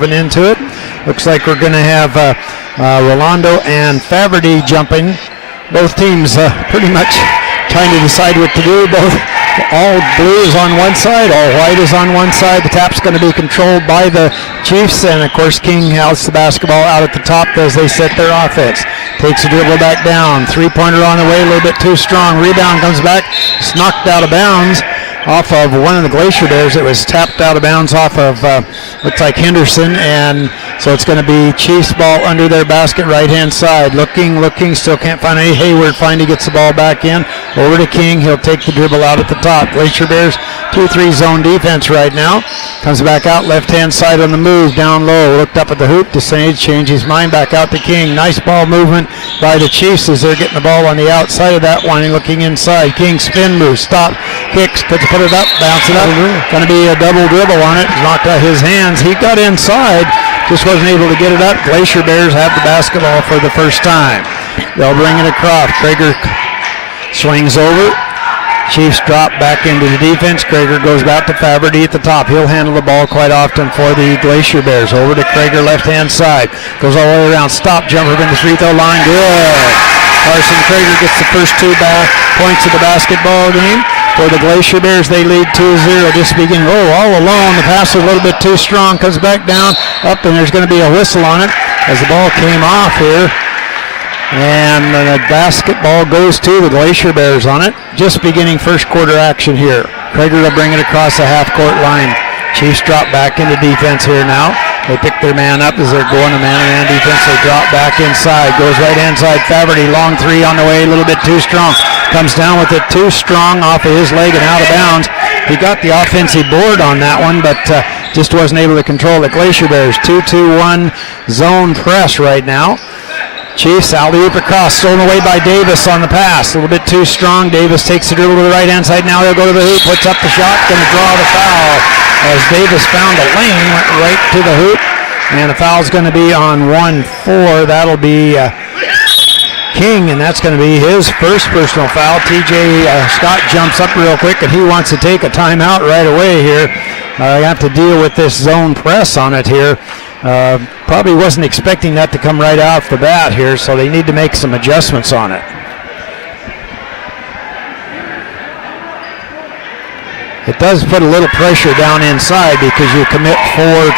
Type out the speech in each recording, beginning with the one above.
into it. Looks like we're going to have Rolando and Faverty jumping. Both teams pretty much trying to decide what to do. All blue is on one side, all white is on one side. The tap's going to be controlled by the Chiefs, and of course King has the basketball out at the top as they set their offense. Takes a dribble back down. Three-pointer on the way, a little bit too strong. Rebound comes back. It's knocked out of bounds off of one of the Glacier Bears. It was tapped out of bounds off of, looks like Henderson, and so it's going to be Chiefs ball under their basket, right-hand side. Looking, still can't find any. Hayward finally gets the ball back in. Over to King. He'll take the dribble out at the top. Glacier Bears 2-3 zone defense right now. Comes back out left-hand side on the move, down low. Looked up at the hoop. DeSange changed his mind, back out to King. Nice ball movement by the Chiefs as they're getting the ball on the outside of that one and looking inside. King spin move, stop, kicks, put it up, bounce it up. Going to be a double dribble on it. Knocked out his hands. He got inside, just wasn't able to get it up. Glacier Bears have the basketball for the first time. They'll bring it across. Krager swings over. Chiefs drop back into the defense. Krager goes back to Faverty at the top. He'll handle the ball quite often for the Glacier Bears. Over to Krager, left-hand side. Goes all the way around. Stop, jumper in the free throw line. Good. Carson Krager gets the first 2 points of the basketball game. For the Glacier Bears, they lead 2-0. Just beginning, all alone. The pass was a little bit too strong. Comes back down, up, and there's going to be a whistle on it as the ball came off here. And the basketball goes to the Glacier Bears on it. Just beginning first quarter action here. Krager will bring it across the half-court line. Chiefs drop back into defense here now. They pick their man up as they're going to man-to-man defense. They drop back inside. Goes right-hand side. Faverty, long three on the way, a little bit too strong. Comes down with it too strong off of his leg and out of bounds. He got the offensive board on that one, but just wasn't able to control the Glacier Bears. 2-2-1 zone press right now. Chiefs alley-oop across, thrown away by Davis on the pass. A little bit too strong. Davis takes the dribble to the right-hand side. Now he'll go to the hoop, puts up the shot, going to draw the foul. As Davis found a lane, went right to the hoop. And the foul's going to be on 1-4. That'll be King, and that's going to be his first personal foul. TJ Scott jumps up real quick, and he wants to take a timeout right away here. I have to deal with this zone press on it here. Probably wasn't expecting that to come right off the bat here, so they need to make some adjustments on it. It does put a little pressure down inside because you commit 4-1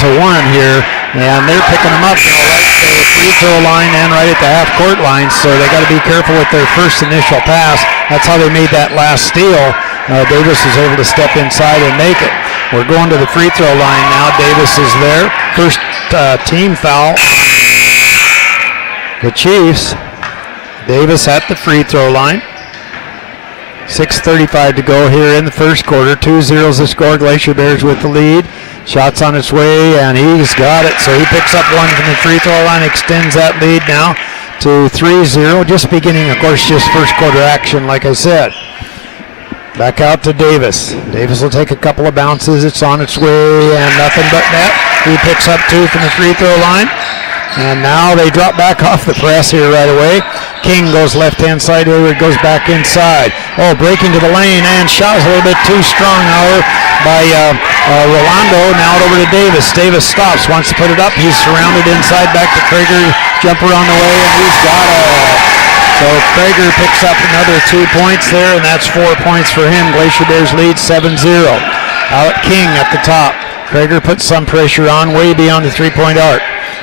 here, and they're picking them up right at the free throw line and right at the half-court line, so they got to be careful with their first initial pass. That's how they made that last steal. Davis was able to step inside and make it. We're going to the free throw line now. Davis is there. First team foul. The Chiefs. Davis at the free throw line. 6:35 to go here in the first quarter. 2-0 is the score. Glacier Bears with the lead. Shots on its way, and he's got it. So he picks up one from the free throw line, extends that lead now to 3-0. Just beginning, of course, just first quarter action, like I said. Back out to Davis. Davis will take a couple of bounces. It's on its way, and nothing but net. He picks up 2 from the free throw line. And now they drop back off the press here right away. King goes left-hand side. Hayward goes back inside. Breaking to the lane, and shot is a little bit too strong, however, by Rolando. Now over to Davis. Davis stops, wants to put it up. He's surrounded inside, back to Krager. Jumper on the way, and he's got it. So Krager picks up another 2 points there, and that's 4 points for him. Glacier Bears lead 7-0. Out King at the top. Krager puts some pressure on, way beyond the three-point arc.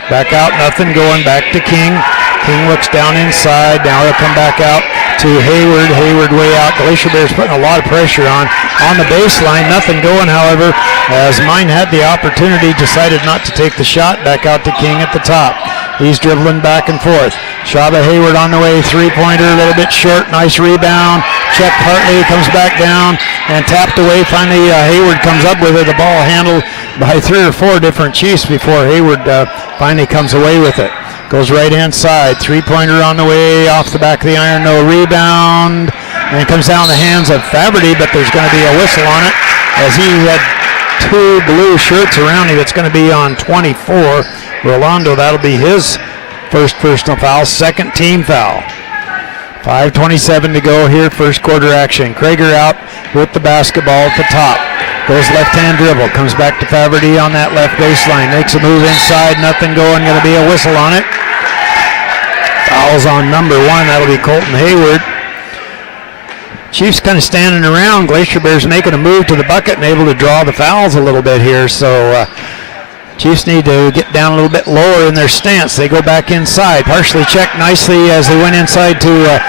Back out, nothing going, back to King. King looks down inside. Now he'll come back out to Hayward. Hayward way out. Glacier Bears putting a lot of pressure on the baseline. Nothing going, however, as Mine had the opportunity, decided not to take the shot. Back out to King at the top. He's dribbling back and forth. Shaba Hayward on the way. Three-pointer, a little bit short. Nice rebound. Check Hartley, comes back down and tapped away. Finally, Hayward comes up with it. The ball handled by 3 or 4 different Chiefs before Hayward finally comes away with it. Goes right-hand side. Three-pointer on the way. Off the back of the iron. No rebound. And it comes down the hands of Faverty, but there's going to be a whistle on it as he had 2 blue shirts around him. It's going to be on 24. Rolando, that'll be his first personal foul, second team foul. 5:27 to go here, first quarter action. Krager out with the basketball at the top. Goes left-hand dribble. Comes back to Faverty on that left baseline. Makes a move inside. Nothing going. Going to be a whistle on it. Fouls on number 1. That'll be Colton Hayward. Chiefs kind of standing around. Glacier Bears making a move to the bucket and able to draw the fouls a little bit here. So Chiefs need to get down a little bit lower in their stance. They go back inside. Partially checked nicely as they went inside to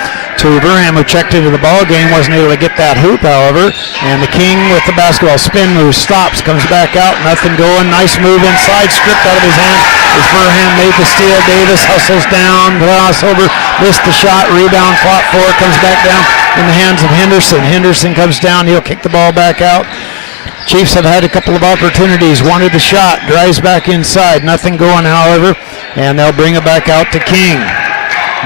Burham, who checked into the ball game. Wasn't able to get that hoop, however. And the King with the basketball spin move, stops, comes back out. Nothing going. Nice move inside. Stripped out of his hands. As Burham made the steal. Davis hustles down. Crossover. Missed the shot. Rebound. Fought for. Comes back down in the hands of Henderson. Henderson comes down. He'll kick the ball back out. Chiefs have had a couple of opportunities. Wanted the shot. Drives back inside. Nothing going, however. And they'll bring it back out to King.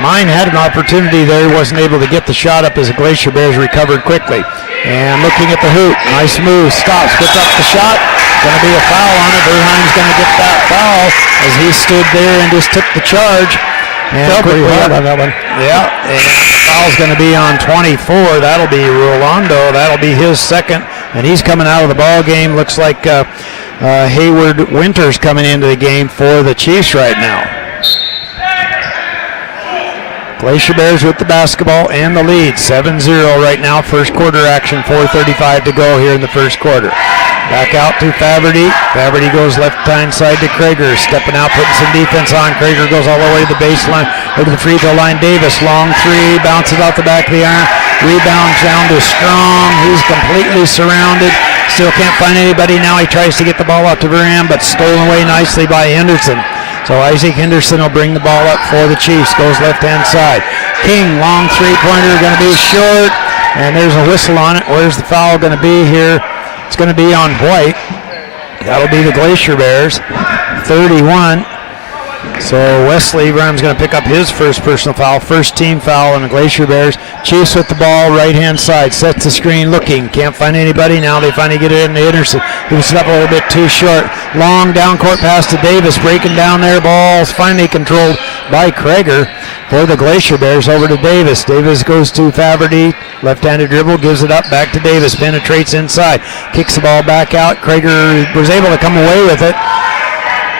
Mine had an opportunity there. Wasn't able to get the shot up as the Glacier Bears recovered quickly. And looking at the hoop. Nice move. Stops. Puts up the shot. Going to be a foul on it. Burheim's going to get that foul as he stood there and just took the charge. And felt pretty hard on that one. Yeah, and the foul's going to be on 24. That'll be Rolando. That'll be his second, and he's coming out of the ball game. Looks like Hayward Winters coming into the game for the Chiefs right now. Glacier Bears with the basketball and the lead, 7-0 right now. First quarter action, 4:35 to go here in the first quarter. Back out to Faverty. Faverty goes left-hand side to Krager. Stepping out, putting some defense on. Krager goes all the way to the baseline, or to the free throw line. Davis, long three, bounces out the back of the iron. Rebound down to Strong. He's completely surrounded. Still can't find anybody. Now he tries to get the ball out to Burham, but stolen away nicely by Henderson. So Isaac Henderson will bring the ball up for the Chiefs. Goes left-hand side. King, long three-pointer, going to be short. And there's a whistle on it. Where's the foul going to be here? It's going to be on White. That'll be the Glacier Bears. 31. So Wesley Graham's going to pick up his first personal foul. First team foul on the Glacier Bears. Chiefs with the ball, right-hand side. Sets the screen, looking. Can't find anybody. Now they finally get it into Henderson. Moves it up a little bit too short. Long down court pass to Davis. Breaking down their balls. Finally controlled by Krager for the Glacier Bears. Over to Davis. Davis goes to Faverty. Left-handed dribble. Gives it up back to Davis. Penetrates inside. Kicks the ball back out. Krager was able to come away with it.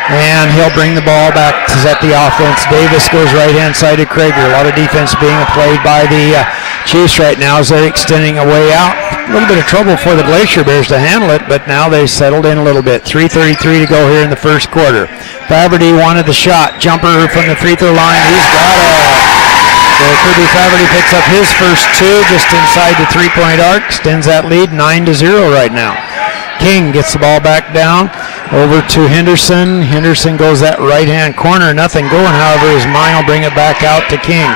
And he'll bring the ball back to set the offense. Davis goes right-hand side to Krager. A lot of defense being played by the Chiefs right now as they're extending a way out. A little bit of trouble for the Glacier Bears to handle it, but now they've settled in a little bit. 3:33 to go here in the first quarter. Faverty wanted the shot. Jumper from the free throw line. He's got it. So Kirby Faverty picks up his first two just inside the three-point arc. Extends that lead 9-0 right now. King gets the ball back down. Over to Henderson. Henderson goes that right-hand corner. Nothing going, however, as Mine will bring it back out to King.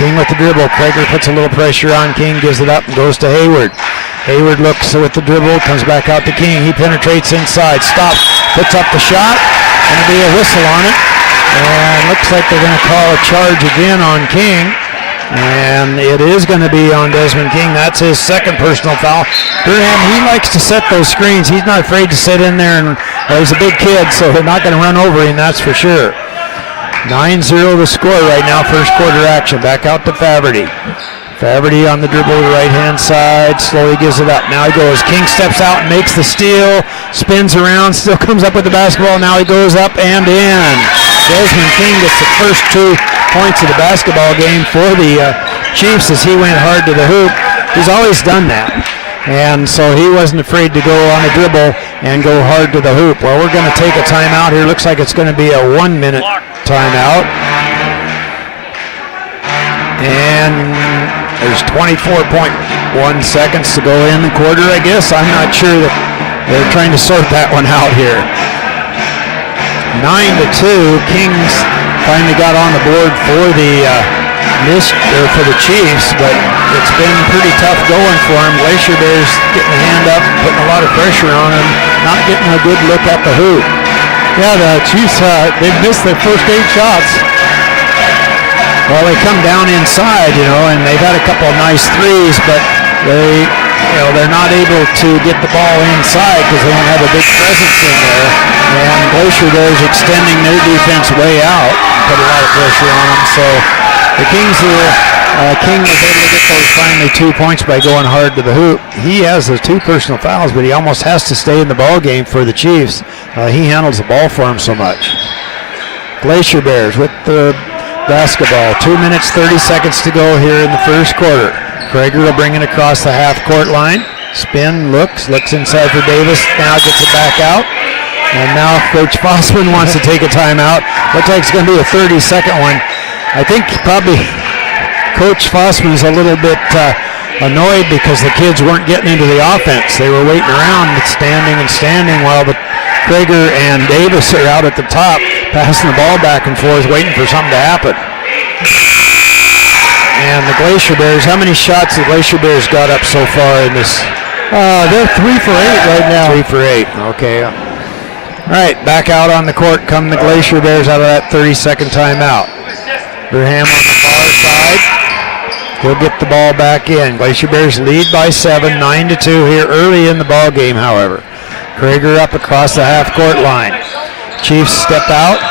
King with the dribble. Krager puts a little pressure on King, gives it up and goes to Hayward. Hayward looks with the dribble, comes back out to King. He penetrates inside, stops, puts up the shot. Going to be a whistle on it. And looks like they're going to call a charge again on King. And it is going to be on Desmond King. That's his second personal foul. Burham, he likes to set those screens. He's not afraid to sit in there, and he's a big kid, so they're not going to run over him, that's for sure. 9-0 the score right now, first quarter action. Back out to Faverty. Faverty on the dribble, right-hand side, slowly gives it up. Now he goes. King steps out and makes the steal, spins around, still comes up with the basketball. Now he goes up and in. Desmond King gets the first 2 points of the basketball game for the Chiefs as he went hard to the hoop. He's always done that. And so he wasn't afraid to go on the dribble and go hard to the hoop. Well, we're going to take a timeout here. Looks like it's going to be a 1-minute timeout. And there's 24.1 seconds to go in the quarter, I guess. I'm not sure that they're trying to sort that one out here. 9-2. Kings finally got on the board for the for the Chiefs, but it's been pretty tough going for them. Glacier Bears getting a hand up, putting a lot of pressure on them, not getting a good look at the hoop. Yeah, the Chiefs, they've missed their first 8 shots. Well, they come down inside, and they've had a couple of nice threes, but they're not able to get the ball inside because they don't have a big presence in there. And Glacier Bears extending their defense way out, put a lot of pressure on them. So the Kings King was able to get those finally 2 points by going hard to the hoop. He has the 2 personal fouls, but he almost has to stay in the ball game for the Chiefs. He handles the ball for him so much. Glacier Bears with the basketball. 2 minutes, 30 seconds to go here in the first quarter. Krager will bring it across the half-court line. Spin, looks inside for Davis. Now gets it back out. And now Coach Fossman wants to take a timeout. Looks like it's going to be a 30-second one. I think probably Coach Fossman's a little bit annoyed because the kids weren't getting into the offense. They were waiting around standing while the Krager and Davis are out at the top passing the ball back and forth waiting for something to happen. And the Glacier Bears, how many shots the Glacier Bears got up so far in this? They're 3 for 8 right now. 3 for 8, okay. All right, back out on the court come the Glacier Bears out of that 30-second timeout. Burham on the far side. He'll get the ball back in. Glacier Bears lead by 7, 9-2 here early in the ball game, however. Krager up across the half-court line. Chiefs step out.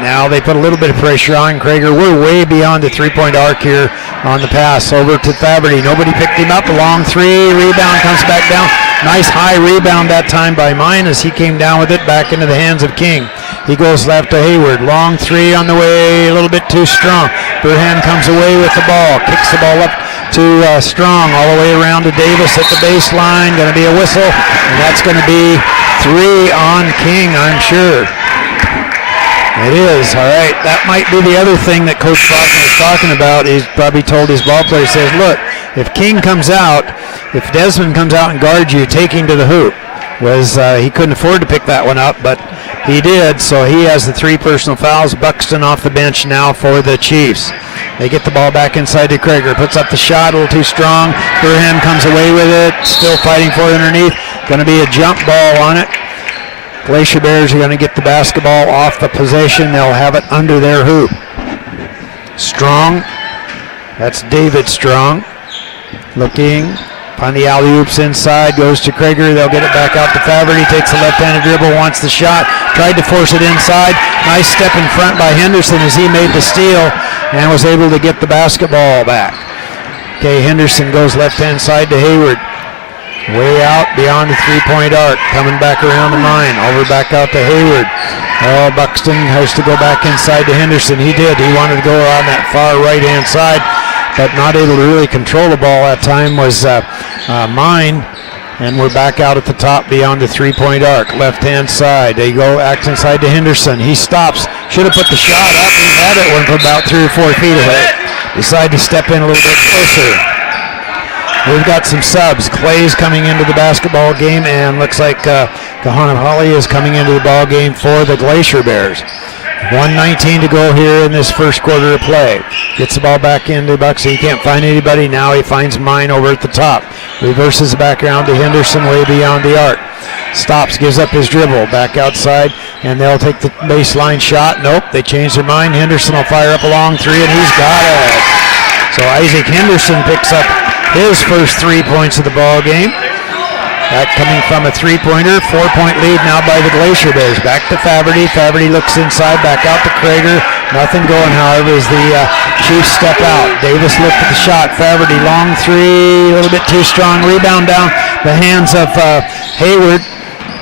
Now they put a little bit of pressure on Krager. We're way beyond the three-point arc here on the pass. Over to Faberty. Nobody picked him up. A long three. Rebound comes back down. Nice high rebound that time by Mine as he came down with it back into the hands of King. He goes left to Hayward. Long three on the way. A little bit too strong. Burhan comes away with the ball. Kicks the ball up to Strong all the way around to Davis at the baseline. Going to be a whistle. And that's going to be 3 on King, I'm sure. It is, all right. That might be the other thing that Coach Faulkner was talking about. He's probably told his ball player, says, look, if King comes out, if Desmond comes out and guards you, take him to the hoop. He couldn't afford to pick that one up, but he did, so he has the 3 personal fouls. Buxton off the bench now for the Chiefs. They get the ball back inside to Krager. Puts up the shot, a little too strong. Burham comes away with it, still fighting for it underneath. Going to be a jump ball on it. Glacier Bears are going to get the basketball off the possession. They'll have it under their hoop. Strong. That's David Strong. Looking. On the alley-oops inside. Goes to Krager. They'll get it back out to Faberty. Takes a left-handed dribble. Wants the shot. Tried to force it inside. Nice step in front by Henderson as he made the steal and was able to get the basketball back. Okay, Henderson goes left-hand side to Hayward. Way out beyond the three-point arc. Coming back around the Mine. Over back out to Hayward. Oh, Buxton has to go back inside to Henderson. He did. He wanted to go on that far right-hand side, but not able to really control the ball that time was Mine. And we're back out at the top beyond the three-point arc. Left-hand side. They go back inside to Henderson. He stops. Should have put the shot up. He had it one from about 3 or 4 feet away. Decided to step in a little bit closer. We've got some subs. Clay's coming into the basketball game, and looks like Kahanapali is coming into the ball game for the Glacier Bears. 1:19 to go here in this first quarter of play. Gets the ball back into Buxton. He can't find anybody. Now he finds Mine over at the top. Reverses back around to Henderson way beyond the arc. Stops, gives up his dribble. Back outside, and they'll take the baseline shot. Nope, they change their mind. Henderson will fire up a long three, and he's got it. So Isaac Henderson picks up his first 3 points of the ball game. That coming from a three-pointer. 4-point lead now by the Glacier Bears. Back to Faberty. Faberty looks inside, back out to Krager. Nothing going, however, as the Chiefs step out. Davis looked at the shot. Faberty, long three, a little bit too strong. Rebound down the hands of Hayward.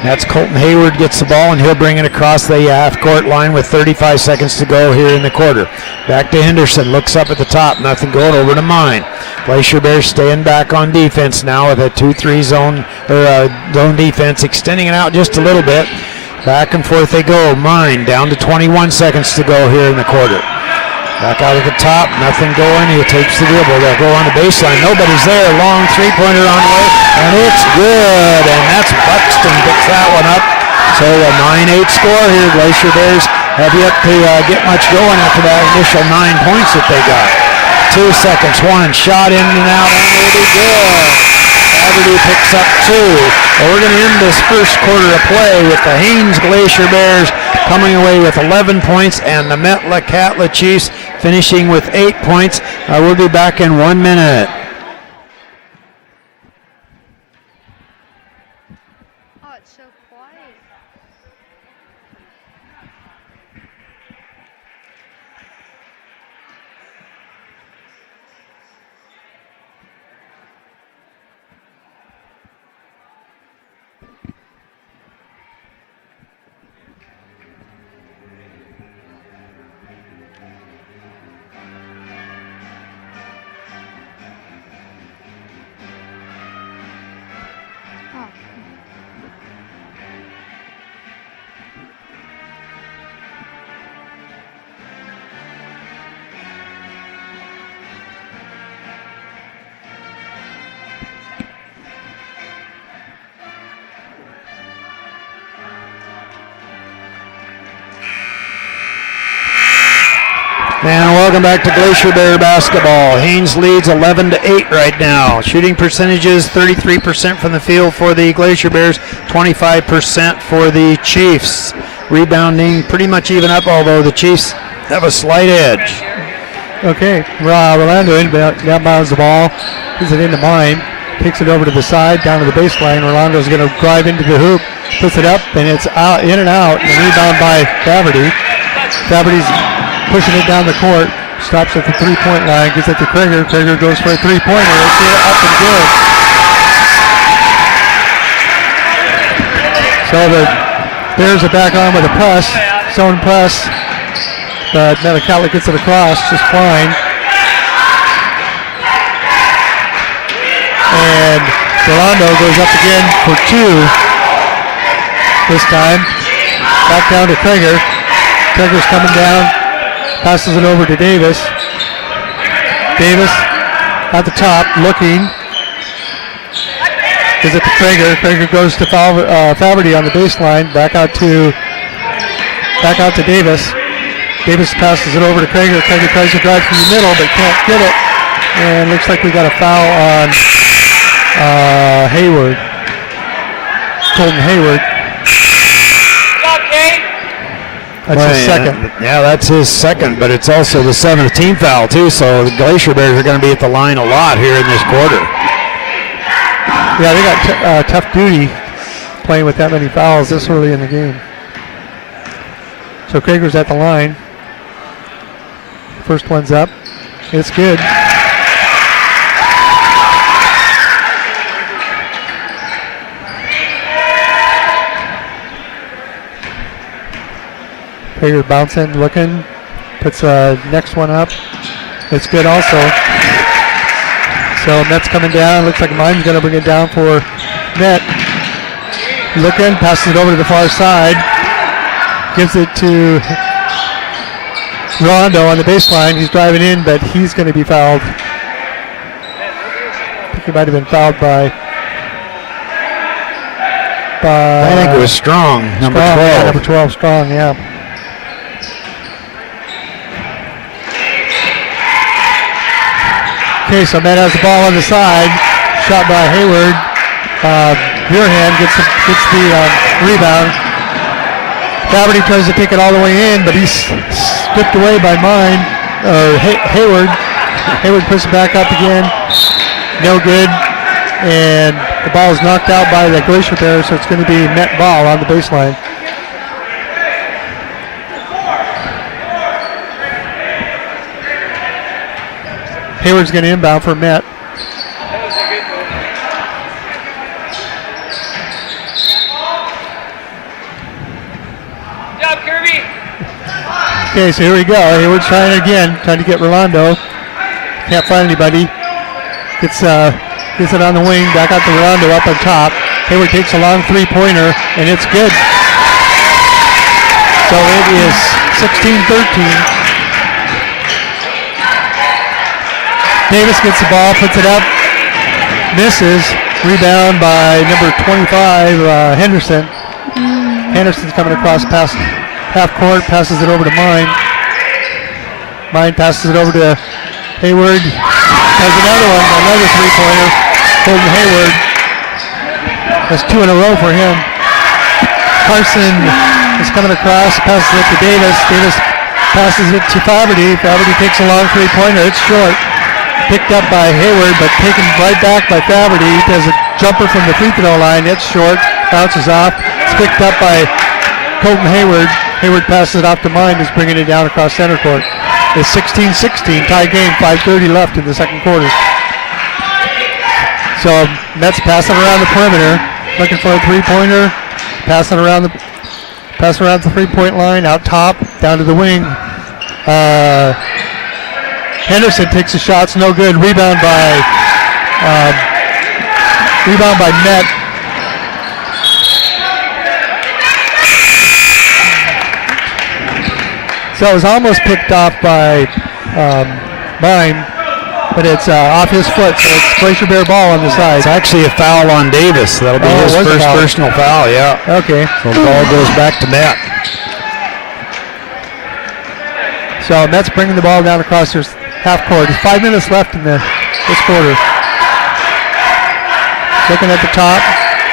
That's Colton Hayward gets the ball, and he'll bring it across the half-court line with 35 seconds to go here in the quarter. Back to Henderson, looks up at the top, nothing going, over to Mine. Glacier Bears staying back on defense now with a 2-3 zone defense, extending it out just a little bit. Back and forth they go. Mine down to 21 seconds to go here in the quarter. Back out at the top, nothing going. He takes the dribble. They'll go on the baseline. Nobody's there. Long three-pointer on the way, and it's good. And that's Buxton picks that one up. So a 9-8 score here. Glacier Bears have yet to get much going after that initial 9 points that they got. 2 seconds. One shot in and out, and it'll be good. Faberty picks up 2. Well, we're going to end this first quarter of play with the Haines Glacier Bears coming away with 11 points and the Metlakatla Chiefs finishing with 8 points. We'll be back in 1 minute. Oh, it's so quiet. And welcome back to Glacier Bear basketball. Haines leads 11-8 right now. Shooting percentages 33% from the field for the Glacier Bears, 25% for the Chiefs. Rebounding pretty much even up, although the Chiefs have a slight edge. Okay, Rolando inbounds the ball, puts it into mine, kicks it over to the side, down to the baseline. Rolando's going to drive into the hoop, puts it up, and it's out, in and out. And rebound by Faverty. Faverty's pushing it down the court, stops at the three-point line, gets it to Krieger. Krieger goes for a three-pointer. It's up and good. So the Bears are back on with a press, zone press. But Metlakatla gets it across just fine. And Rolando goes up again for two. This time. Back down to Krieger. Krieger's coming down. Passes it over to Davis. Davis at the top, looking. Gives it to Krieger. Krieger goes to Faverty on the baseline. Back out to Davis. Davis passes it over to Krieger. Krieger tries to drive from the middle, but can't get it. And looks like we got a foul on Hayward. Colton Hayward. That's his second. Yeah, that's his second, but it's also the 17th foul, too. So the Glacier Bears are going to be at the line a lot here in this quarter. Yeah, they got tough duty playing with that many fouls this early in the game. So Krieger's at the line. First one's up. It's good. Krieger bouncing, looking. Puts next one up. It's good also. So Met's coming down. Looks like Mine's going to bring it down for Met. Looking, passes it over to the far side. Gives it to Rondo on the baseline. He's driving in, but he's going to be fouled. I think he might have been fouled by I think it was Strong, number 12. Yeah, number 12, Strong, yeah. Okay, so Matt has the ball on the side. Shot by Hayward. Beerhand gets the rebound. Faverty tries to take it all the way in, but he's stripped away by Hayward. Hayward puts it back up again. No good. And the ball is knocked out by the Glacier Bears, so it's going to be net ball on the baseline. Hayward's going to inbound for Met. Okay, so here we go. Hayward's trying again, trying to get Rolando. Can't find anybody. Gets it on the wing, back out to Rolando up on top. Hayward takes a long three-pointer, and it's good. So it is 16-13. Davis gets the ball, puts it up, misses. Rebound by number 25, Henderson. Henderson's coming across past half court, passes it over to Mine. Mine passes it over to Hayward. Has another three-pointer. Colton Hayward. That's two in a row for him. Carson is coming across, passes it to Davis. Davis passes it to Faverty. Faverty takes a long three-pointer. It's short. Picked up by Hayward, but taken right back by Faverty. He does a jumper from the free throw line. It's short. Bounces off. It's picked up by Colton Hayward. Hayward passes it off to Mine, who's bringing it down across center court. It's 16-16, tie game, 5:30 left in the second quarter. So Mets passing around the perimeter, looking for a three-pointer, passing around the three-point line, out top, down to the wing. Henderson takes the shots, no good. Rebound by Met. So it was almost picked off by Mine, but it's off his foot, so it's Glacier Bear ball on the side. It's actually a foul on Davis. That'll be his first personal foul, yeah. Okay. So the ball goes back to Matt. So Met's bringing the ball down across their half court. There's 5 minutes left in this quarter. Looking at the top,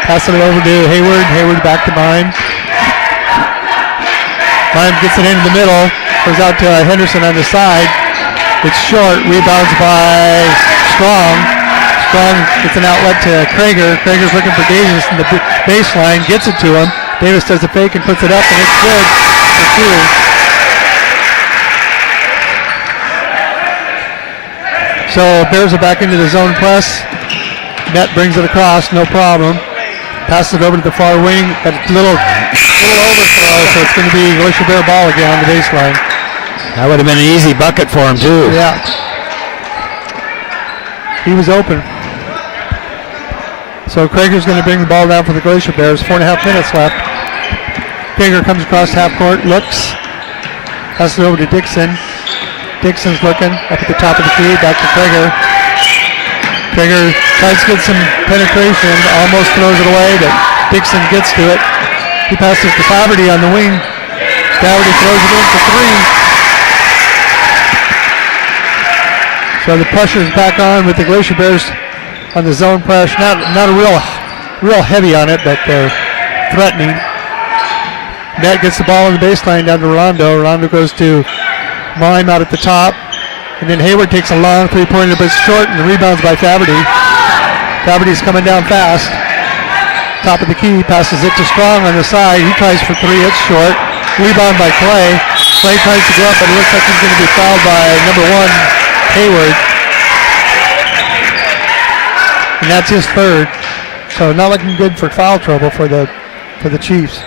passing it over to Hayward. Hayward back to Mime. Mime gets it into the middle, goes out to Henderson on the side. It's short, rebounds by Strong. Strong gets an outlet to Krager. Krager's looking for Davis in the baseline, gets it to him. Davis does a fake and puts it up, and it's good for two. So Bears are back into the zone press. Net brings it across, no problem. Passes it over to the far wing, but a little overthrow, so it's going to be Glacier Bear ball again on the baseline. That would have been an easy bucket for him, too. Yeah. He was open. So Krager's going to bring the ball down for the Glacier Bears. 4.5 minutes left. Krager comes across half court, looks, passes it over to Dixon. Dixon's looking up at the top of the key, back to Krager. Krager tries to get some penetration, almost throws it away, but Dixon gets to it. He passes to Faberty on the wing. Faberty throws it in for three. So the pressure's back on with the Glacier Bears on the zone press. Not a real heavy on it, but they're threatening. Net gets the ball on the baseline down to Rolando. Rolando goes to Mime out at the top. And then Hayward takes a long three-pointer, but it's short, and the rebound's by Faberty. Faberty's coming down fast. Top of the key, passes it to Strong on the side. He tries for three, it's short. Rebound by Clay. Clay tries to go up, but it looks like he's going to be fouled by number 1, Hayward. And that's his third. So not looking good for foul trouble for the Chiefs.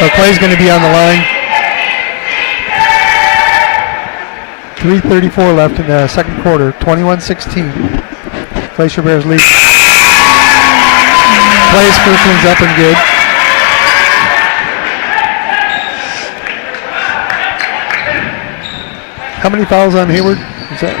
So Clay's going to be on the line. 3:34 left in the second quarter. 21-16. Glacier Bears lead. Clay's first one's up and good. How many fouls on Hayward? Is that?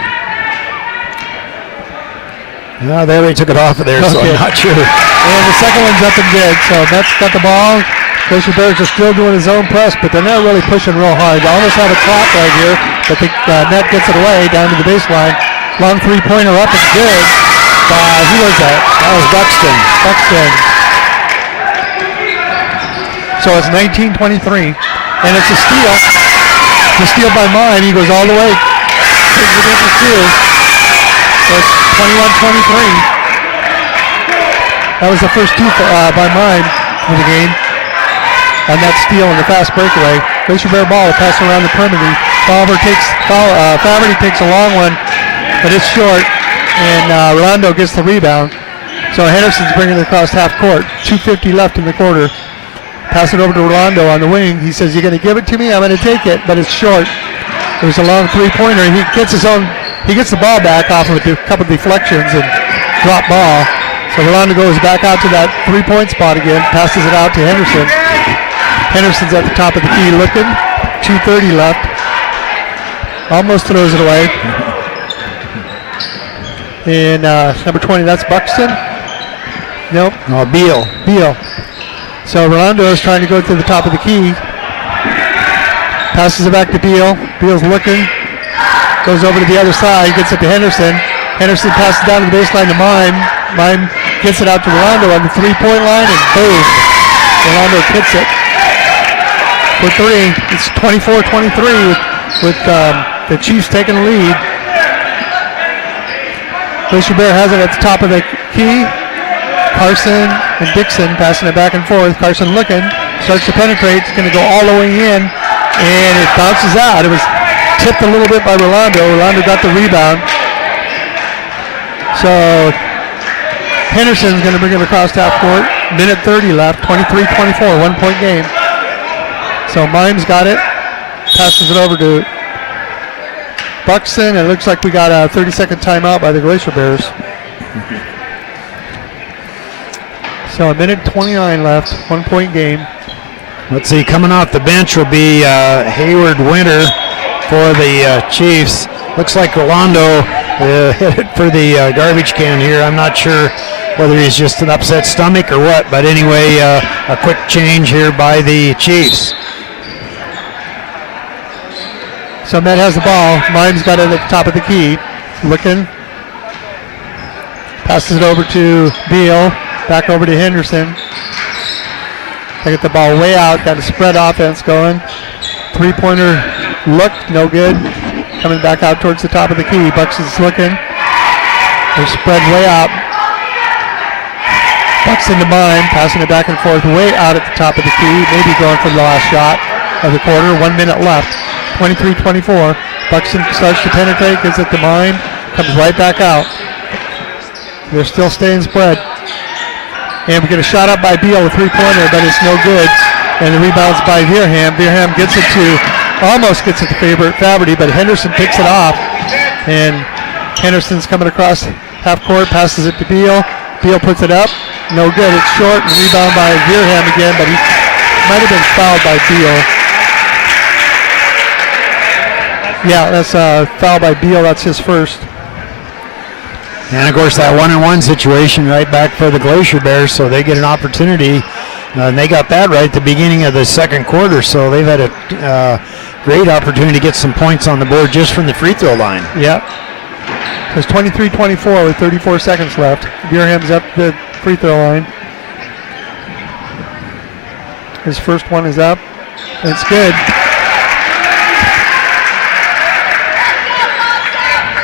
No, they already took it off of there, so I'm not sure. And the second one's up and good. So Met's got the ball. Glacier Bears are still doing his own press, but they're not really pushing real hard. They almost have a trap right here, but the Net gets it away down to the baseline. Long three-pointer up and good. Who was that? That was Buxton. So it's 19-23, and it's a steal. It's a steal by Mime. He goes all the way. Takes it in for two. So it's 21-23. That was the first two by Mime in the game. On that steal and the fast breakaway. Glacier Bear ball passing around the perimeter. Faberty takes a long one, but it's short, and Rolando gets the rebound. So Henderson's bringing it across half court. 2:50 left in the quarter. Pass it over to Rolando on the wing. He says, "You're going to give it to me? I'm going to take it," but it's short. It was a long three-pointer. He gets the ball back off of a couple of deflections and drop ball. So Rolando goes back out to that three-point spot again, passes it out to Henderson. Henderson's at the top of the key looking. 2:30 left. Almost throws it away. And number 20, that's Buxton. Nope. Oh, Beal. So Rolando is trying to go to the top of the key. Passes it back to Beal. Beal's looking. Goes over to the other side. Gets it to Henderson. Henderson passes down to the baseline to Mime. Mime gets it out to Rolando on the three-point line, and boom. Rolando hits it for three. It's 24-23 with the Chiefs taking the lead. Glacier Bear has it at the top of the key. Carson and Dixon passing it back and forth. Carson looking, starts to penetrate. It's going to go all the way in, and it bounces out. It was tipped a little bit by Rolando. Rolando got the rebound. So Henderson's going to bring it across half court. Minute 30 left, 23-24, 1 point game. So Mimes got it, passes it over to Buxton, and it looks like we got a 30-second timeout by the Glacier Bears. So a minute 29 left, 1 point game. Let's see, coming off the bench will be Hayward Winter for the Chiefs. Looks like Rolando hit it for the garbage can here. I'm not sure whether he's just an upset stomach or what, but anyway, a quick change here by the Chiefs. So Met has the ball. Mime's got it at the top of the key. Looking. Passes it over to Beal. Back over to Henderson. They get the ball way out. Got a spread offense going. Three-pointer look, no good. Coming back out towards the top of the key. Bucks is looking. They're spread way out. Bucks into Mime, passing it back and forth way out at the top of the key. Maybe going for the last shot of the quarter. 1 minute left. 23-24. Buxton starts to penetrate, gives it to Mime. Comes right back out. They're still staying spread. And we get a shot up by Beal, a three-pointer, but it's no good. And the rebound's by Veerham. Veerham gets it to, almost gets it to Faberty, but Henderson picks it off. And Henderson's coming across half court, passes it to Beal. Beal puts it up. No good. It's short. And rebound by Veerham again, but he might have been fouled by Beal. Yeah, that's a foul by Beal. That's his first. And of course, that 1-on-1 situation right back for the Glacier Bears, so they get an opportunity. And they got that right at the beginning of the second quarter, so they've had a great opportunity to get some points on the board just from the free throw line. Yeah. It's 23-24 with 34 seconds left. Veerham's up the free throw line. His first one is up. It's good.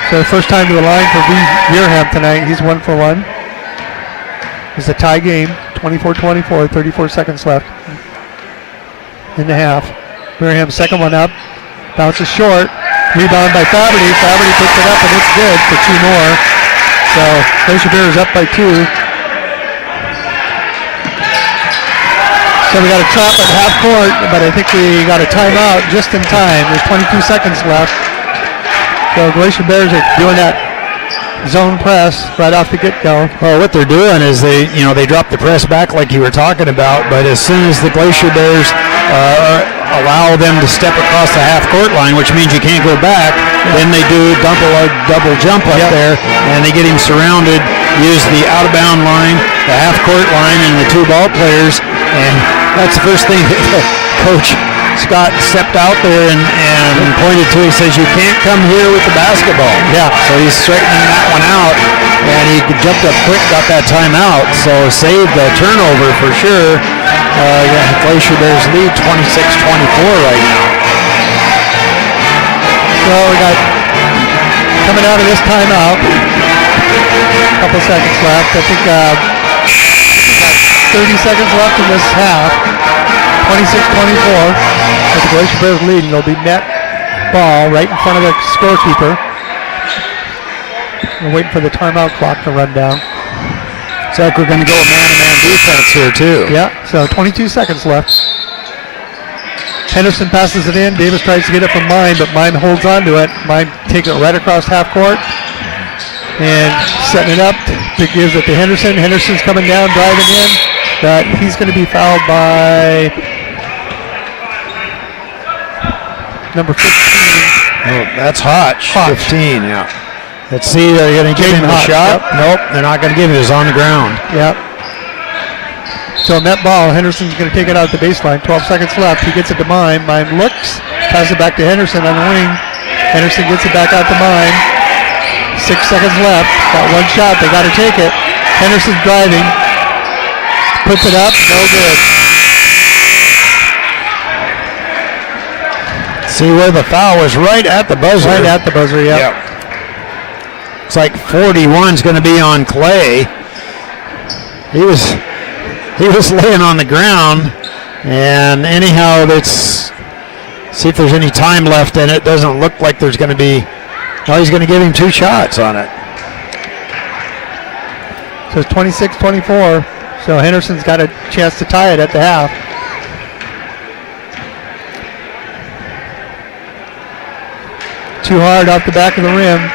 So first time to the line for Veerham tonight. He's 1 for 1. It's a tie game. 24-24, 34 seconds left in the half. Veerham's second one up. Bounces short. Rebound by Faberty. Faberty puts it up and it's good for 2 more. So Glacier Bears up by 2. So we got a trap at half court, but I think we got a timeout just in time. There's 22 seconds left. So Glacier Bears are doing that zone press right off the get-go. Well, what they're doing is they drop the press back like you were talking about, but as soon as the Glacier Bears allow them to step across the half-court line, which means you can't go back, then they do double jump up there, and they get him surrounded, use the out-of-bound line, the half-court line, and the 2 ball players, and that's the first thing that Coach Scott stepped out there and pointed to. He says, you can't come here with the basketball. Yeah. So he's straightening that one out, and he jumped up quick, got that timeout, so saved the turnover for sure. Glacier Bears lead 26-24 right now. So we got coming out of this timeout, a couple seconds left. I think we got 30 seconds left in this half. 26-24. With the Glacier Bears leading, there'll be net ball right in front of the scorekeeper. We're waiting for the timeout clock to run down. Looks like we're going to go man-to-man defense here too. Yeah, so 22 seconds left. Henderson passes it in. Davis tries to get it from Mime, but Mime holds on to it. Mime takes it right across half court and setting it up. Gives it to Henderson. Henderson's coming down, driving in. But he's going to be fouled by number 15. Oh, that's Hotch. 15, yeah. Let's see, they're going to give him a Hotch, shot. yep. Nope, they're not going to give it. It's on the ground. Yep. So net ball, Henderson's going to take it out at the baseline. 12 seconds left. He gets it to Mime. Mime looks, passes it back to Henderson on the wing. Henderson gets it back out to Mime. 6 seconds left. Got one shot. They got to take it. Henderson's driving. Puts it up. No good. See where the foul was right at the buzzer. Right at the buzzer, yep. It's like 41's going to be on Clay. He was laying on the ground, and anyhow, let's see if there's any time left in it. Doesn't look like there's going to be. Oh, he's going to give him 2 shots on it. So it's 26-24. So Henderson's got a chance to tie it at the half. Too hard off the back of the rim.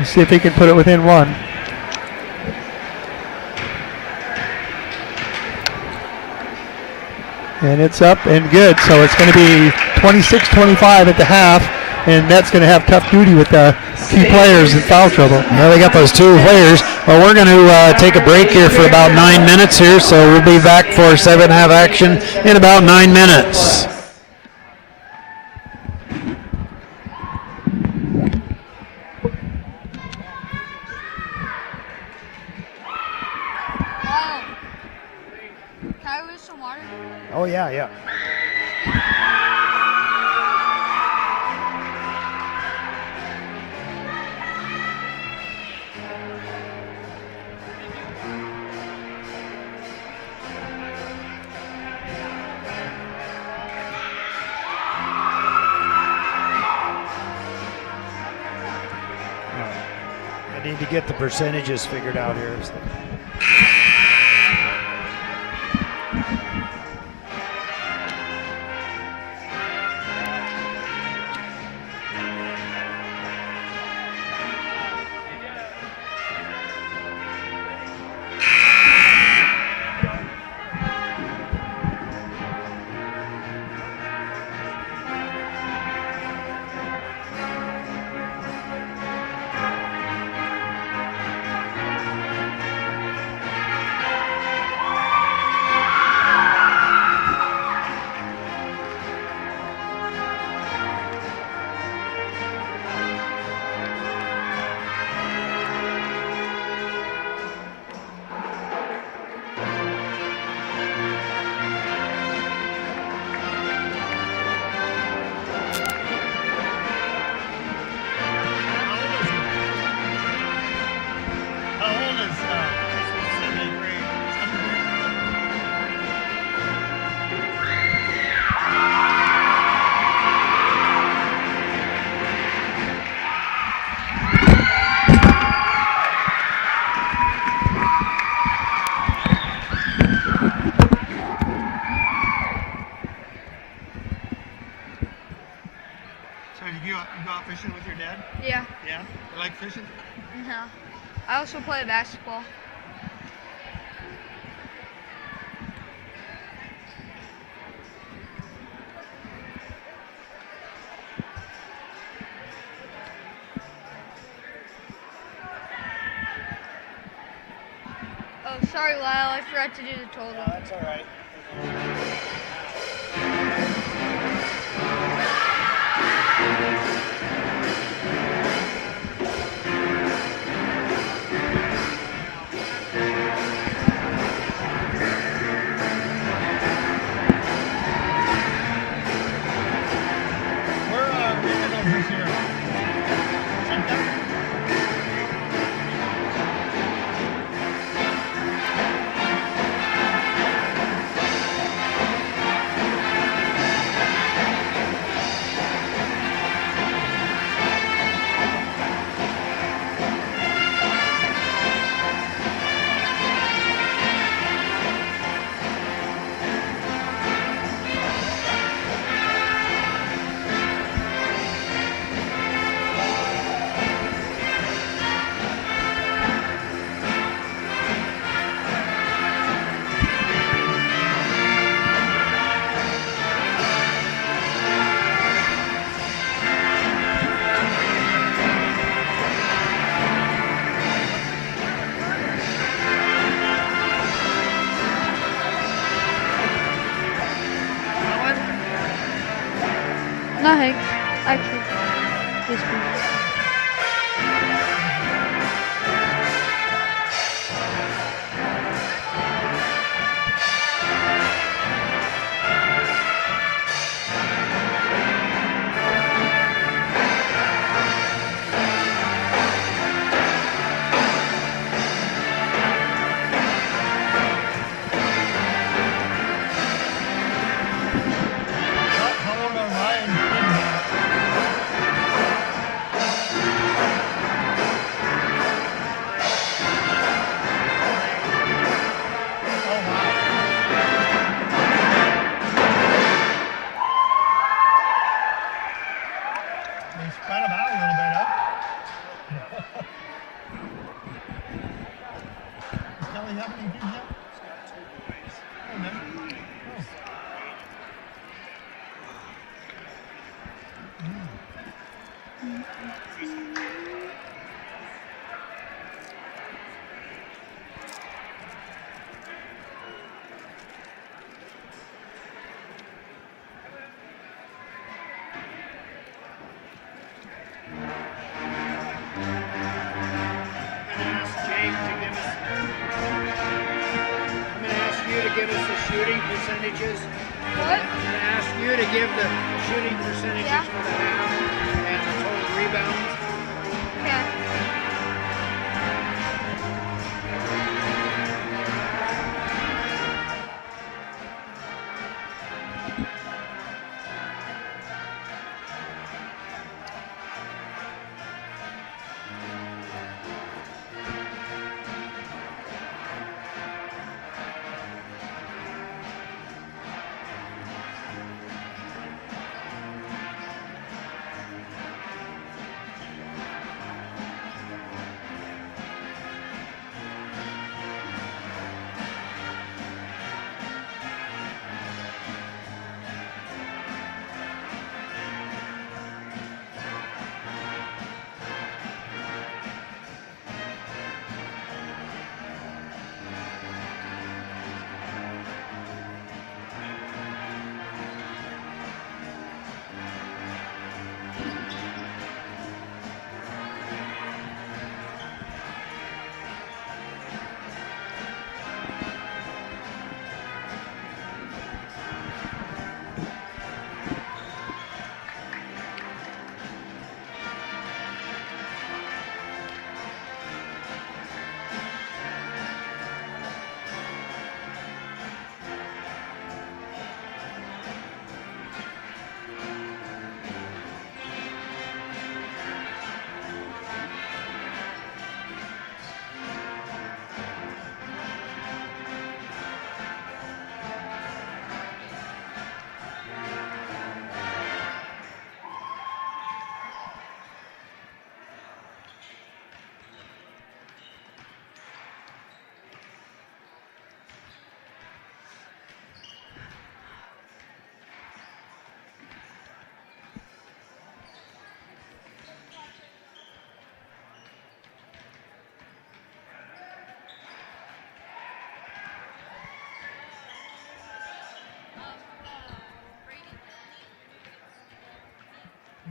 Let's see if he can put it within 1. And it's up and good. So it's going to be 26-25 at the half. And Met's going to have tough duty with the key players in foul trouble. Well, they got those 2 players. Well, we're going to take a break here for about 9 minutes here, so we'll be back for 7-half action in about 9 minutes. Can I lose some water? Oh, yeah. I need to get the percentages figured out here. You go out fishing with your dad? Yeah. Yeah? You like fishing? No. I also play basketball. Oh, sorry, Lyle. I forgot to do the total. That's all right. Nothing. Actually, this one. How old are Ryan? They spread them out a little bit, huh? Does Kelly have any kids yet? Oh, no. Oh. shooting percentages? What? I asked you to give the shooting percentages Yeah. for the half and the total rebounds. Okay.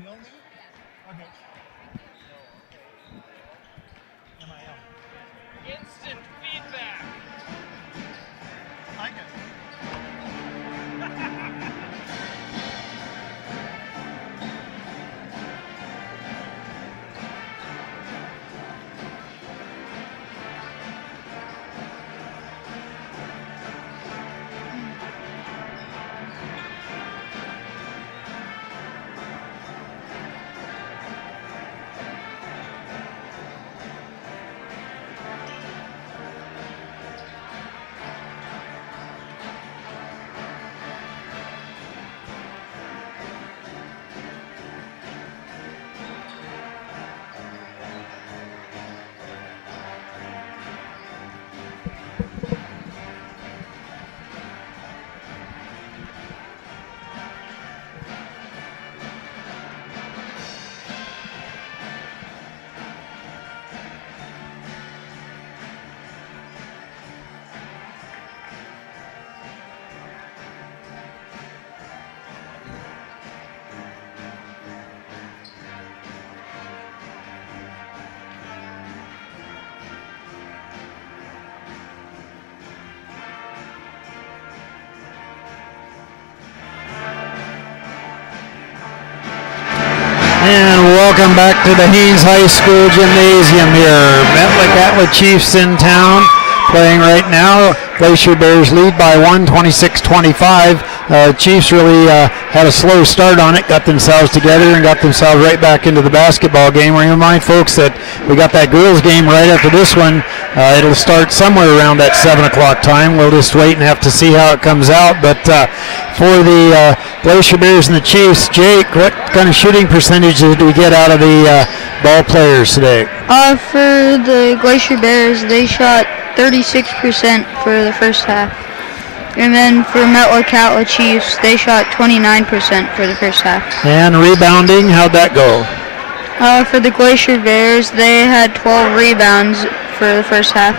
Milne? Okay. MIL. Instant feedback. I get it. And welcome back to the Haines High School Gymnasium here. Metlakatla Chiefs in town, playing right now. Glacier Bears lead by 1, 26-25. Chiefs really had a slow start on it, got themselves together and got themselves right back into the basketball game. We remind folks that we got that girls game right after this one. It'll start somewhere around that 7 o'clock time. We'll just wait and have to see how it comes out. But for the Glacier Bears and the Chiefs, Jake, what kind of shooting percentages do we get out of the ball players today? For the Glacier Bears, they shot 36% for the first half. And then for Metlakatla Chiefs, they shot 29% for the first half. And rebounding, how'd that go? For the Glacier Bears, they had 12 rebounds for the first half.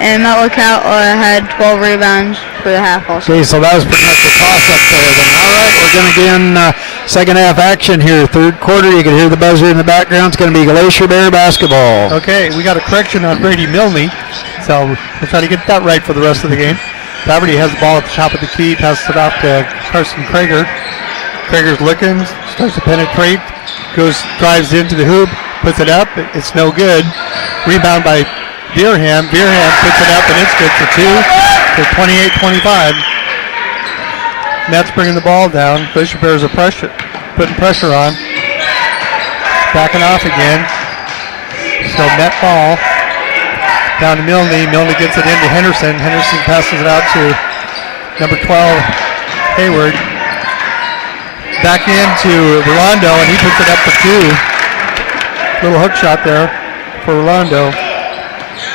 And Metlakatla had 12 rebounds for the half also. Okay, so that was pretty much a toss-up there then. All right, we're going to begin second half action here. Third quarter, you can hear the buzzer in the background. It's going to be Glacier Bear basketball. Okay, we got a correction on Brady Milne, so we'll try to get that right for the rest of the game. Faberty has the ball at the top of the key, passes it off to Carson Krager. Krager's looking, starts to penetrate, drives into the hoop, puts it up. It's no good. Rebound by Beerham. Beerham puts it up, and it's good for two. To 28-25. Mets bringing the ball down. Glacier Bears are putting pressure on. Backing off again. So Met ball down to Milne. Milne gets it into Henderson. Henderson passes it out to number 12, Hayward. Back into Rolando, and he puts it up for two. Little hook shot there for Rolando.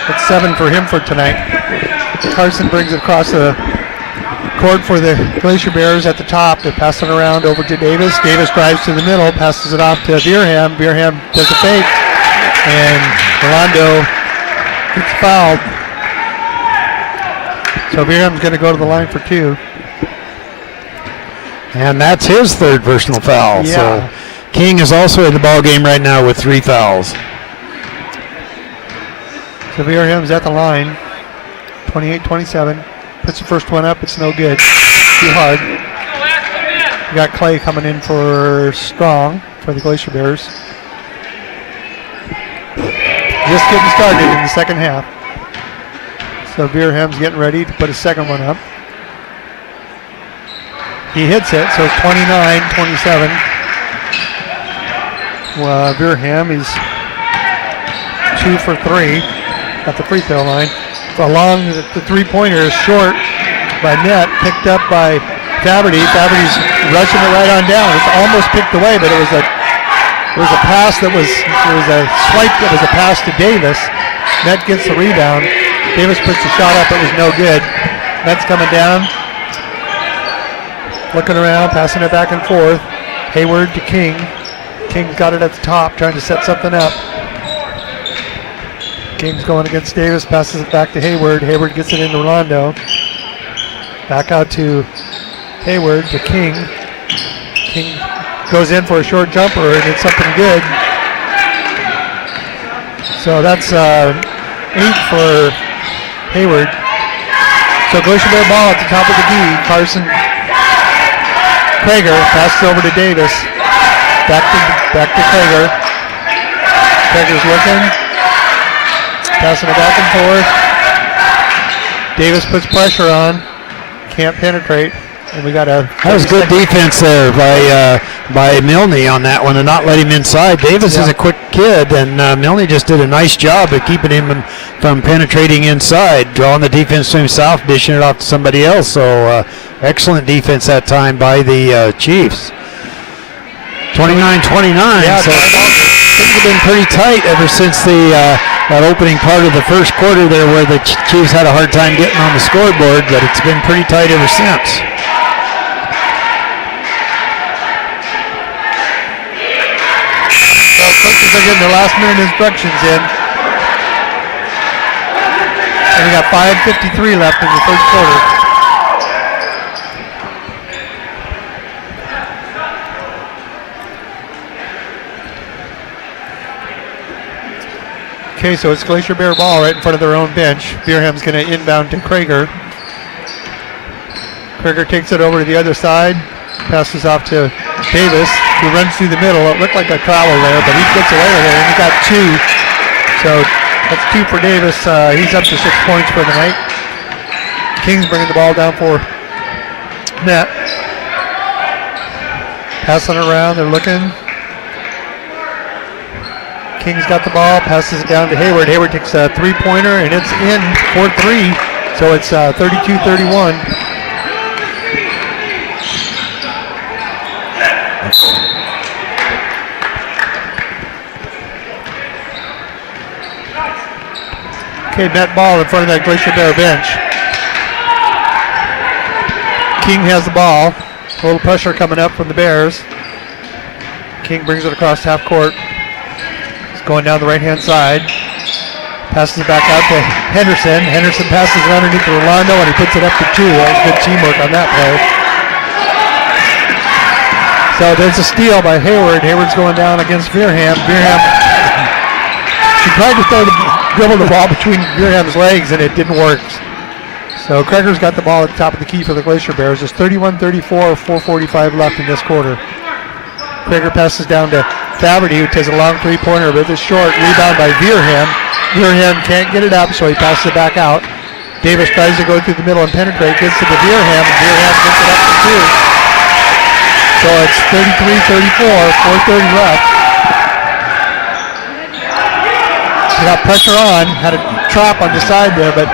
That's 7 for him for tonight. Carson brings it across the court for the Glacier Bears at the top. They pass it around over to Davis. Davis drives to the middle, passes it off to Beerham. Beerham does a fake, and Rolando gets fouled. So Beerham's going to go to the line for two. And that's his third personal foul. Yeah. So King is also in the ball game right now with 3 fouls. So Beerham's at the line. 28-27. Puts the first one up. It's no good. Too hard. We got Clay coming in for Strong for the Glacier Bears. Just getting started in the second half. So Beerham's getting ready to put a second one up. He hits it, so it's 29-27. Well, Beerham is 2 for 3 at the free throw line. Along the three-pointer is short by Net, picked up by Faberty. Faberty's rushing it right on down. It's almost picked away, but it was a pass that was a swipe that was a pass to Davis. Net gets the rebound. Davis puts the shot up. It was no good. Net's coming down, looking around, passing it back and forth. Hayward to King. King's got it at the top, trying to set something up. King's going against Davis, passes it back to Hayward. Hayward gets it into Rolando. Back out to Hayward to King. King goes in for a short jumper, and it's something good. So that's 8 for Hayward. So Glacier Bear ball at the top of the key. Carson Krager passes over to Davis. Back to Krager. Krager's looking. Passing it back and forth. Davis puts pressure on. Can't penetrate. And we got a... That was good defense there by Milne on that one to not let him inside. Davis is a quick kid, and Milne just did a nice job of keeping him from penetrating inside, drawing the defense to himself, dishing it off to somebody else. So excellent defense that time by the Chiefs. 29-29. Yeah, so things have been pretty tight ever since that opening part of the first quarter there, where the Chiefs had a hard time getting on the scoreboard, but it's been pretty tight ever since. So coaches are getting their last minute instructions in. And we got 5:53 left in the third quarter. Okay, so it's Glacier Bear ball right in front of their own bench. Beerham's going to inbound to Krager. Krager takes it over to the other side, passes off to Davis, who runs through the middle. It looked like a travel there, but he gets away with it, and he got 2. So that's 2 for Davis. He's up to 6 points for the night. King's bringing the ball down for Net. Passing it around, they're looking. King's got the ball, passes it down to Hayward. Hayward takes a three-pointer, and it's in for 3. So it's 32-31. Okay, Met ball in front of that Glacier Bear bench. King has the ball. A little pressure coming up from the Bears. King brings it across half court. Going down the right-hand side. Passes it back out to Henderson. Henderson passes it underneath to Rolando, and he puts it up to 2. That was good teamwork on that play. So there's a steal by Hayward. Hayward's going down against Beerham. Beerham, she tried to dribble the ball between Beerham's legs, and it didn't work. So Kreger's got the ball at the top of the key for the Glacier Bears. It's 31-34, 4:45 left in this quarter. Kreger passes down to Faberty, who takes a long three-pointer, but it's short. Rebound by Veerham. Veerham can't get it up, so he passes it back out. Davis tries to go through the middle and penetrate, gets to the Veerham, and Veerham gets it up for two. So it's 33-34, 4:30 left. They got pressure on, had a trap on the side there, but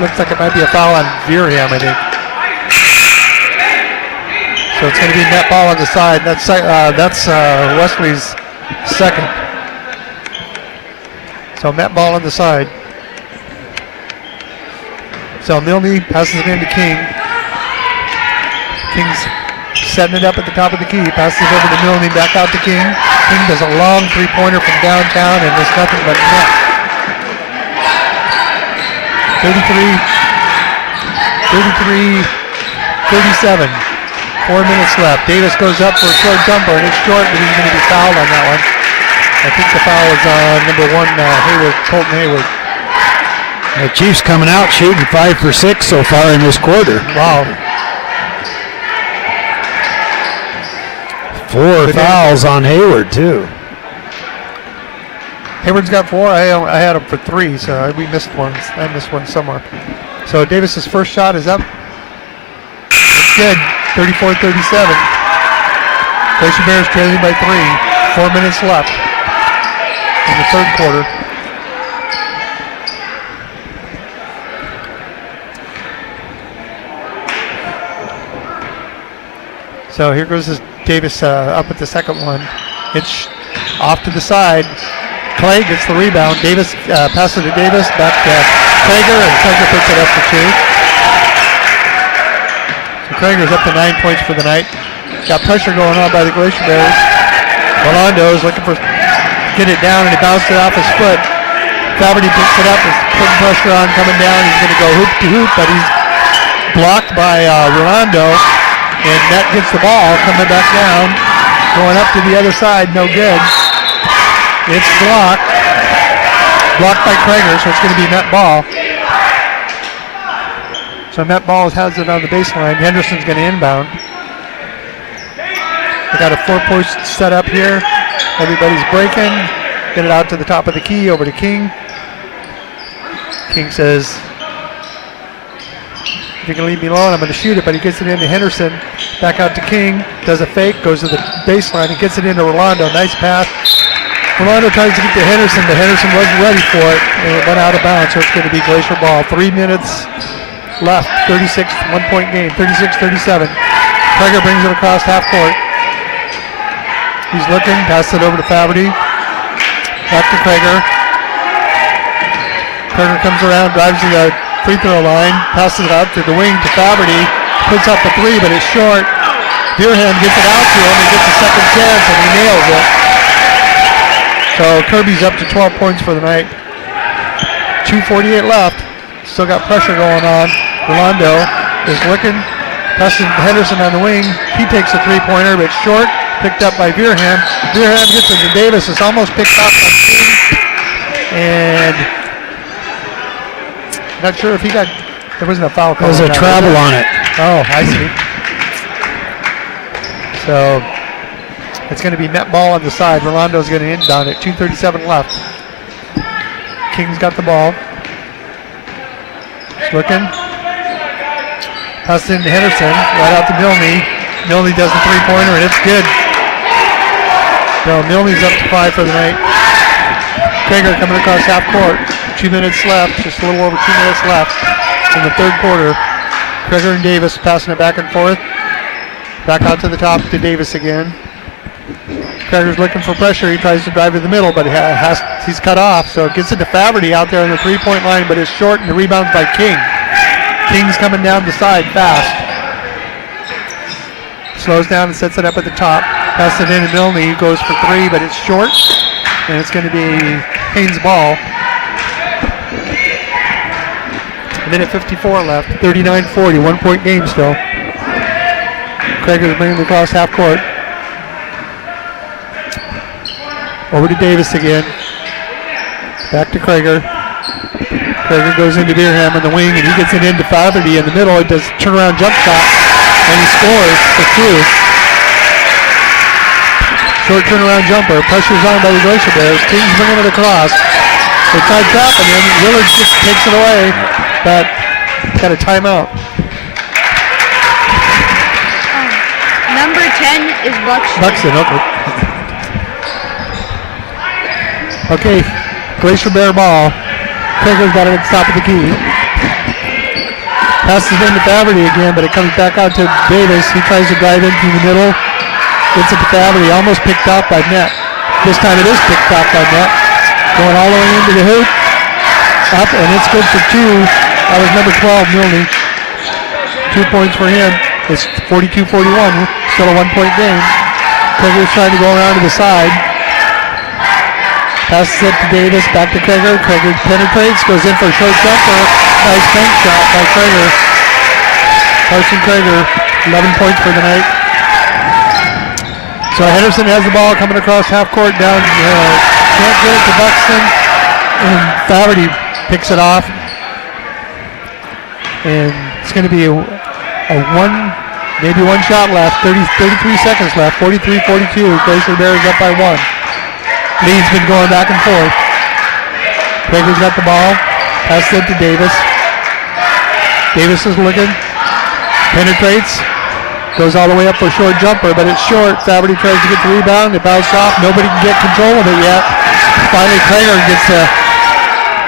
looks like it might be a foul on Veerham, I think. So it's going to be net ball on the side. That's Wesley's second. So net ball on the side. So Milne passes it into King. King's setting it up at the top of the key. Passes it over to Milne, back out to King. King does a long three-pointer from downtown, and there's nothing but net. 33-37. 4 minutes left. Davis goes up for a short jumper, and it's short, but he's going to be fouled on that one. I think the foul is on number 1, Hayward, Colton Hayward. The Chiefs coming out shooting 5 for 6 so far in this quarter. Wow. 4 fouls on Hayward, too. Hayward's got 4. I had him for 3, so we missed one. I missed one somewhere. So Davis's first shot is up. It's good. 34-37. Glacier Bears trailing by 3. 4 minutes left in the third quarter. So here goes Davis up at the second one. It's off to the side. Clay gets the rebound. Davis passes to Davis, back to Krager, and Krager puts it up for 2. So Krager's up to 9 points for the night. Got pressure going on by the Glacier Bears. Rolando is looking for get it down, and he bounced it off his foot. Faberty picks it up, is putting pressure on, coming down. He's going to go hoop to hoop, but he's blocked by Rolando. And Net gets the ball, coming back down, going up to the other side, no good. It's blocked by Krager, so it's going to be net ball. So net ball has it on the baseline. Henderson's going to inbound. They got a 4-post set up here. Everybody's breaking. Get it out to the top of the key, over to King. King says, if you can leave me alone, I'm going to shoot it, but he gets it into Henderson. Back out to King, does a fake, goes to the baseline, and gets it into Rolando. Nice pass. Rolando tries to get to Henderson, but Henderson wasn't ready for it, and it went out of bounds, so it's going to be Glacier ball. 3 minutes left, 36, 1-point game, 36-37. Krager brings it across half court. He's looking, passes it over to Faberty. Back to Krager. Krager comes around, drives to the free throw line, passes it out to the wing to Faberty, puts up a 3, but it's short. Veerham gets it out to him and gets a second chance, and he nails it. So Kirby's up to 12 points for the night. 2:48 left. Still got pressure going on. Rolando is looking, passes to Henderson on the wing. He takes a three-pointer, but it's short. Picked up by Veerham. Veerham gets it to Davis. It's almost picked up by King. And not sure if he got, there wasn't a foul call. There's a travel on it. Oh, I see. So it's going to be net ball on the side. Rolando's going to inbound it. 2:37 left. King's got the ball. He's looking. Passes into Henderson. Right out to Milne. Milne does the three-pointer, and it's good. So Milne's up to 5 for the night. Krager coming across half court. 2 minutes left. Just a little over 2 minutes left in the third quarter. Krager and Davis passing it back and forth. Back out to the top to Davis again. Krager's looking for pressure. He tries to drive to the middle, but he's cut off. So it gets it to Faberty out there on the three-point line, but it's short, and the rebound's by King. King's coming down the side fast. Slows down and sets it up at the top. Passes it in to Milne. He goes for 3, but it's short, and it's going to be Haines' ball. A minute 54 left. 39-40. 1-point game still. Krager's bringing it across half court. Over to Davis again. Back to Krager. Krager goes into Beerham in the wing, and he gets it into Faverty in the middle. He does turnaround jump shot, and he scores for 2. Short turnaround jumper. Pressure's on by the Glacier Bears. King's bringing it across. They try trapping him. Willard just takes it away, but got a timeout. Number 10 is Buxton. Buxton, okay. Okay, Glacier Bear ball. Krager's got it at the top of the key. Passes it into Faverty again, but it comes back out to Davis. He tries to drive in through the middle. Gets it to Faverty, almost picked off by Net. This time it is picked off by Net. Going all the way into the hoop. Up, and it's good for 2. That was number 12, Milne. 2 points for him. It's 42-41. Still a 1-point game. Krager's trying to go around to the side. Passes it to Davis, back to Krager. Krager penetrates, goes in for a short jumper. Nice bank shot by Krager. Carson Krager, 11 points for the night. So Henderson has the ball coming across half court down. Can't get it to Buxton. And Faverty picks it off. And it's going to be maybe one shot left. 33 seconds left. 43-42. Glacier Bears up by 1. Lead's been going back and forth. Krager's got the ball. Passes it to Davis. Davis is looking. Penetrates. Goes all the way up for a short jumper, but it's short. Faverty tries to get the rebound. It bounced off. Nobody can get control of it yet. Finally, Krager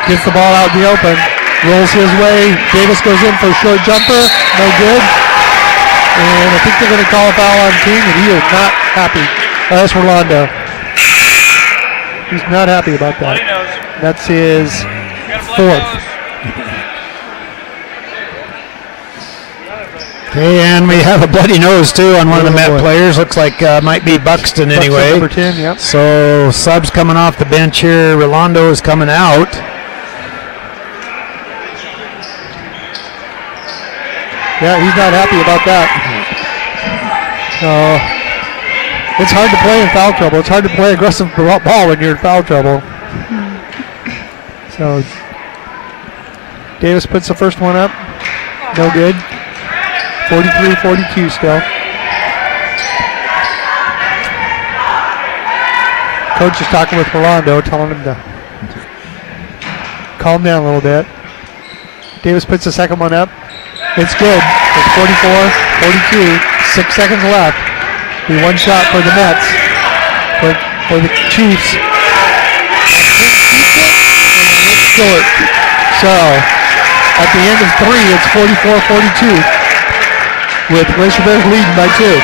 gets the ball out in the open. Rolls his way. Davis goes in for a short jumper. No good. And I think they're going to call a foul on King, and he is not happy. That's Rolando. He's not happy about that. That's his 4th. Okay, and we have a bloody nose too on one of the Met players. Looks like might be Buxton anyway. Number 10, yep. So subs coming off the bench here. Rolando is coming out. Yeah, he's not happy about that. It's hard to play in foul trouble. It's hard to play aggressive ball when you're in foul trouble. So Davis puts the first one up. No good. 43-42 still. Coach is talking with Rolando, telling him to calm down a little bit. Davis puts the second one up. It's good. It's 44-42. 6 seconds left. Be one shot for the Mets. For the Chiefs. It's short. So, at the end of 3, it's 44-42. With Glacier Bears leading by 2.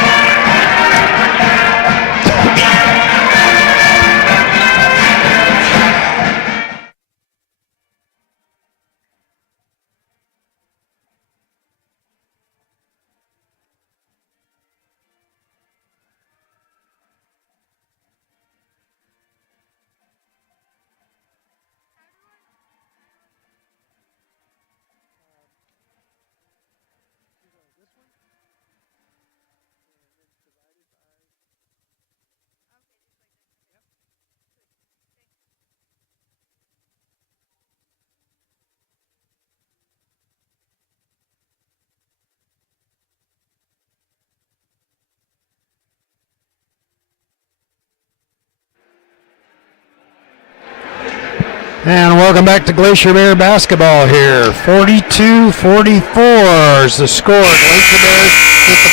And welcome back to Glacier Bear basketball here. 42-44 is the score. Glacier Bears with the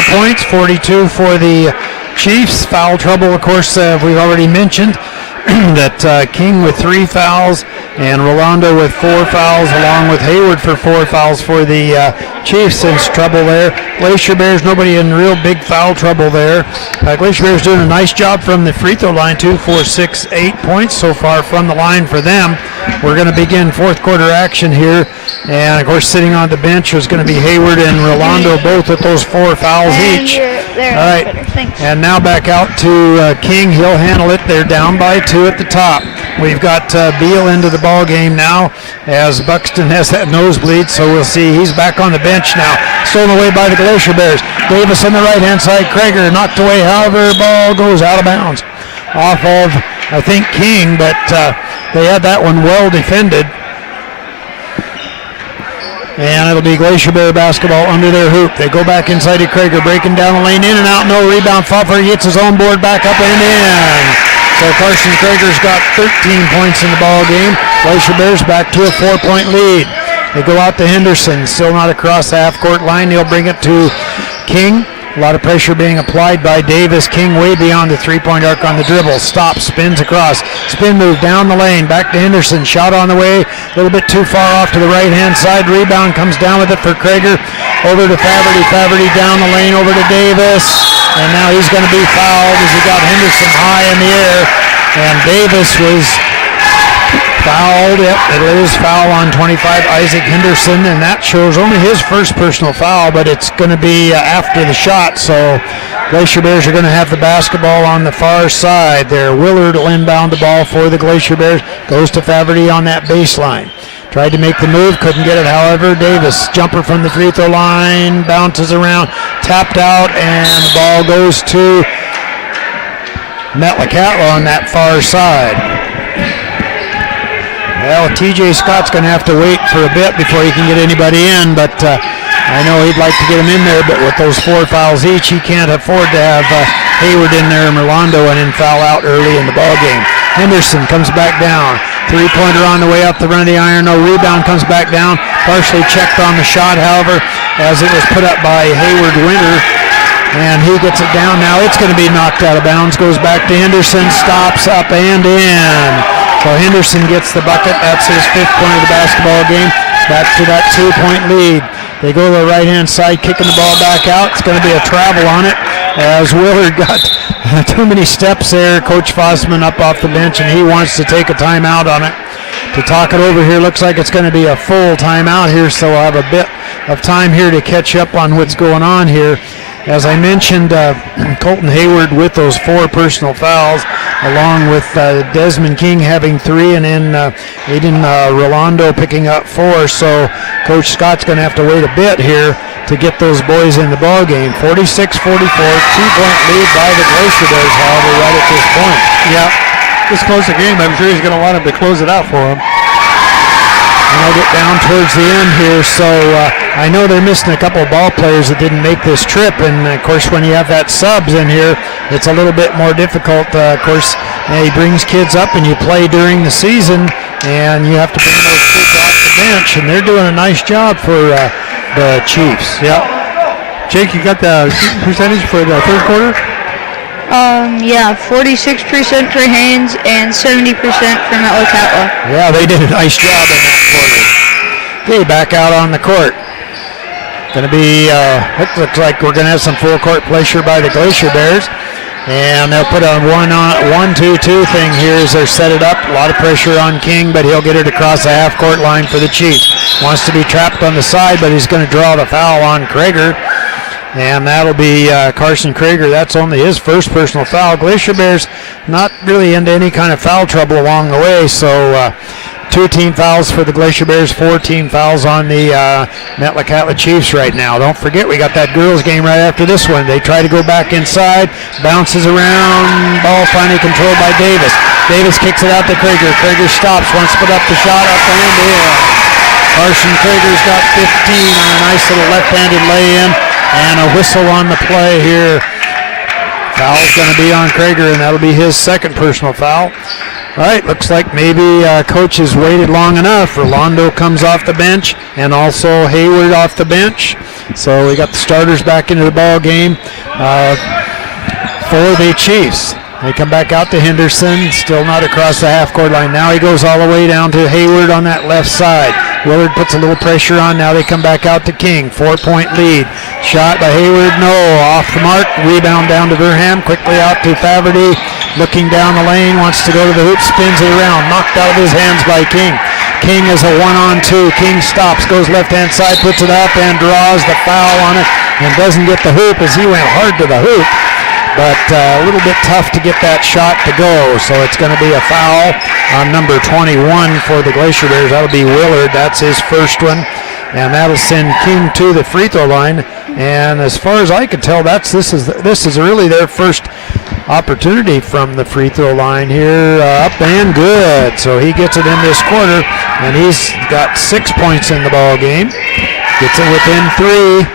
44 points, 42 for the Chiefs. Foul trouble, of course, we've already mentioned that King with 3 fouls and Rolando with 4 fouls, along with Hayward for 4 fouls for the Chiefs. Since trouble there. Glacier Bears, nobody in real big foul trouble there. Glacier Bears doing a nice job from the free throw line too. 4, 6, 8 points so far from the line for them. We're going to begin fourth quarter action here. And of course, sitting on the bench is going to be Hayward and Rolando, both with those 4 fouls each. All right, and now back out to King. He'll handle it. They're down by 2 at the top. We've got Beal into the ball game now as Buxton has that nosebleed, so we'll see. He's back on the bench now. Stolen away by the Glacier Bears. Davis on the right-hand side. Krager knocked away. However, ball goes out of bounds off of, I think, King, but they had that one well defended. And it'll be Glacier Bear basketball under their hoop. They go back inside to Krager, breaking down the lane, in and out, no rebound. Pfeffer gets his own board back up and in. So Carson Krager's got 13 points in the ball game. Glacier Bears back to a 4-point lead. They go out to Henderson, still not across the half-court line. He'll bring it to King. A lot of pressure being applied by Davis. King way beyond the three-point arc on the dribble. Stops, spins across. Spin move down the lane. Back to Henderson. Shot on the way. A little bit too far off to the right-hand side. Rebound comes down with it for Krager. Over to Faverty. Faverty down the lane over to Davis. And now he's going to be fouled as he got Henderson high in the air. And Davis was fouled. Yep, it is foul on 25, Isaac Henderson, and that shows only his first personal foul, but it's going to be after the shot, so Glacier Bears are going to have the basketball on the far side there. Willard will inbound the ball for the Glacier Bears. Goes to Faverty on that baseline. Tried to make the move, couldn't get it, however. Davis, jumper from the free throw line, bounces around, tapped out, and the ball goes to Metlakatla on that far side. Well, TJ Scott's going to have to wait for a bit before he can get anybody in, but I know he'd like to get him in there, but with those 4 fouls each, he can't afford to have Hayward in there, Merlando, and then foul out early in the ball game. Henderson comes back down. Three-pointer on the way up the run of the iron. No rebound, comes back down. Partially checked on the shot, however, as it was put up by Hayward Winter. And he gets it down. Now it's going to be knocked out of bounds. Goes back to Henderson. Stops, up and in. So Henderson gets the bucket. That's his 5th point of the basketball game. Back to that 2-point lead. They go to the right-hand side, kicking the ball back out. It's going to be a travel on it as Willard got too many steps there. Coach Fossman up off the bench, and he wants to take a timeout on it. To talk it over here, looks like it's going to be a full timeout here, so we'll have a bit of time here to catch up on what's going on here. As I mentioned, Colton Hayward with those 4 personal fouls, along with Desmond King having 3, and then Aiden Rolando picking up 4. So Coach Scott's going to have to wait a bit here to get those boys in the ball game. 46-44, 2-point lead by the Glacier Bears, however, right at this point. Yeah, this close the game. I'm sure he's going to want him to close it out for him. And I'll get down towards the end here, so I know they're missing a couple of ball players that didn't make this trip, and of course when you have that subs in here, it's a little bit more difficult. Of course, he brings kids up and you play during the season, and you have to bring those kids off the bench, and they're doing a nice job for the Chiefs. Yeah. Jake, you got the percentage for the third quarter? Yeah, 46% for Haines and 70% for Metlakatla. Yeah, they did a nice job in that quarter. Okay, back out on the court. Going to be, it looks like we're going to have some full court pressure by the Glacier Bears. And they'll put a 1-2-2 thing here as they're set it up. A lot of pressure on King, but he'll get it across the half-court line for the Chiefs. Wants to be trapped on the side, but he's going to draw the foul on Krager. And that'll be Carson Krager. That's only his first personal foul. Glacier Bears not really into any kind of foul trouble along the way, so 2 team fouls for the Glacier Bears, 4 team fouls on the Metlakatla Chiefs right now. Don't forget, we got that girls game right after this one. They try to go back inside, bounces around, ball finally controlled by Davis. Davis kicks it out to Krager. Krager stops, wants to put up the shot, up and in. Carson Krager's got 15 on a nice little left-handed lay-in. And a whistle on the play here. Foul's going to be on Krager, and that'll be his second personal foul. All right, looks like maybe coach has waited long enough. Rolando comes off the bench, and also Hayward off the bench. So we got the starters back into the ball game for the Chiefs. They come back out to Henderson, still not across the half-court line. Now he goes all the way down to Hayward on that left side. Willard puts a little pressure on. Now they come back out to King. 4-point lead. Shot by Hayward, no. Off the mark. Rebound down to Verham. Quickly out to Faverty. Looking down the lane. Wants to go to the hoop. Spins it around. Knocked out of his hands by King. King is a 1-on-2. King stops. Goes left-hand side. Puts it up and draws the foul on it. And doesn't get the hoop as he went hard to the hoop. But a little bit tough to get that shot to go. So it's going to be a foul on number 21 for the Glacier Bears. That'll be Willard. That's his first one. And that'll send King to the free throw line. And as far as I can tell, this is really their first opportunity from the free throw line here. Up and good. So he gets it in this quarter, and he's got 6 points in the ball game. Gets it within 3.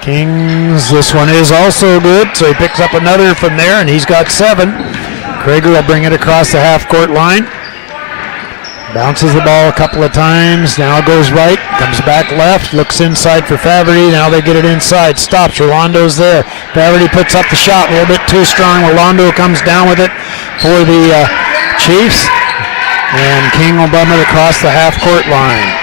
Kings, this one is also good, so he picks up another from there, and he's got 7. Krager will bring it across the half-court line. Bounces the ball a couple of times, now goes right, comes back left, looks inside for Faverty, now they get it inside, stops, Rolando's there. Faverty puts up the shot, a little bit too strong, Rolando comes down with it for the Chiefs, and King will bum it across the half-court line.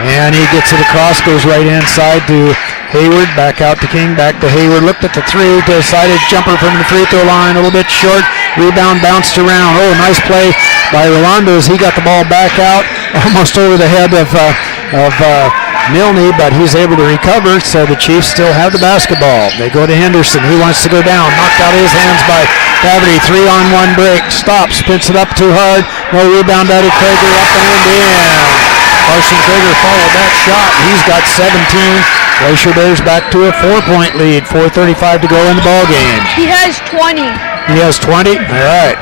And he gets it across, goes right inside to Hayward, back out to King, back to Hayward, looked at the 3, decided jumper from the free throw line, a little bit short, rebound bounced around. Oh, nice play by Rolando as he got the ball back out, almost over the head of Milne, but he's able to recover, so the Chiefs still have the basketball. They go to Henderson, he wants to go down, knocked out of his hands by Faverty, 3-on-1 break, stops, spins it up too hard, no rebound out of Krager, up and in. Carson Krager followed that shot. He's got 17. Glacier Bears back to a 4-point lead. 4:35 to go in the ball game. He has 20. He has 20? All right.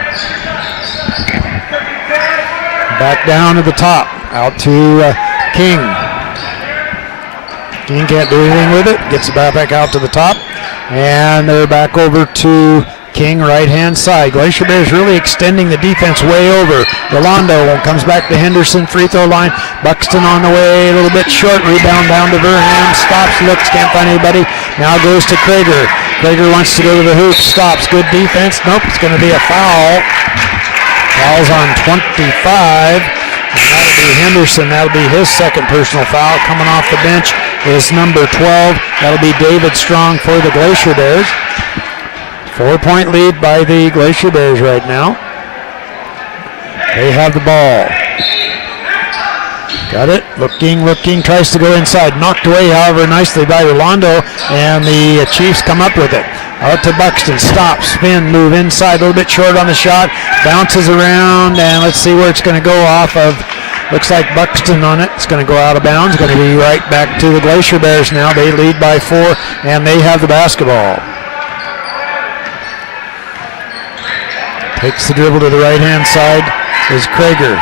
Back down to the top. Out to King. King can't do anything with it. Gets it back out to the top. And they're back over to King, right-hand side. Glacier Bears really extending the defense way over. Rolando comes back to Henderson, free throw line. Buxton on the way, a little bit short. Rebound down to Verham. Stops, looks, can't find anybody. Now goes to Krager. Krager wants to go to the hoop. Stops, good defense. Nope, it's going to be a foul. Foul's on 25. And that'll be Henderson. That'll be his second personal foul. Coming off the bench is number 12. That'll be David Strong for the Glacier Bears. 4-point lead by the Glacier Bears right now. They have the ball. Got it. Looking, tries to go inside. Knocked away, however, nicely by Rolando, and the Chiefs come up with it. Out to Buxton. Stop, spin, move inside. A little bit short on the shot. Bounces around, and let's see where it's going to go off of. Looks like Buxton on it. It's going to go out of bounds. Going to be right back to the Glacier Bears now. They lead by 4, and they have the basketball. Takes the dribble to the right-hand side is Krager.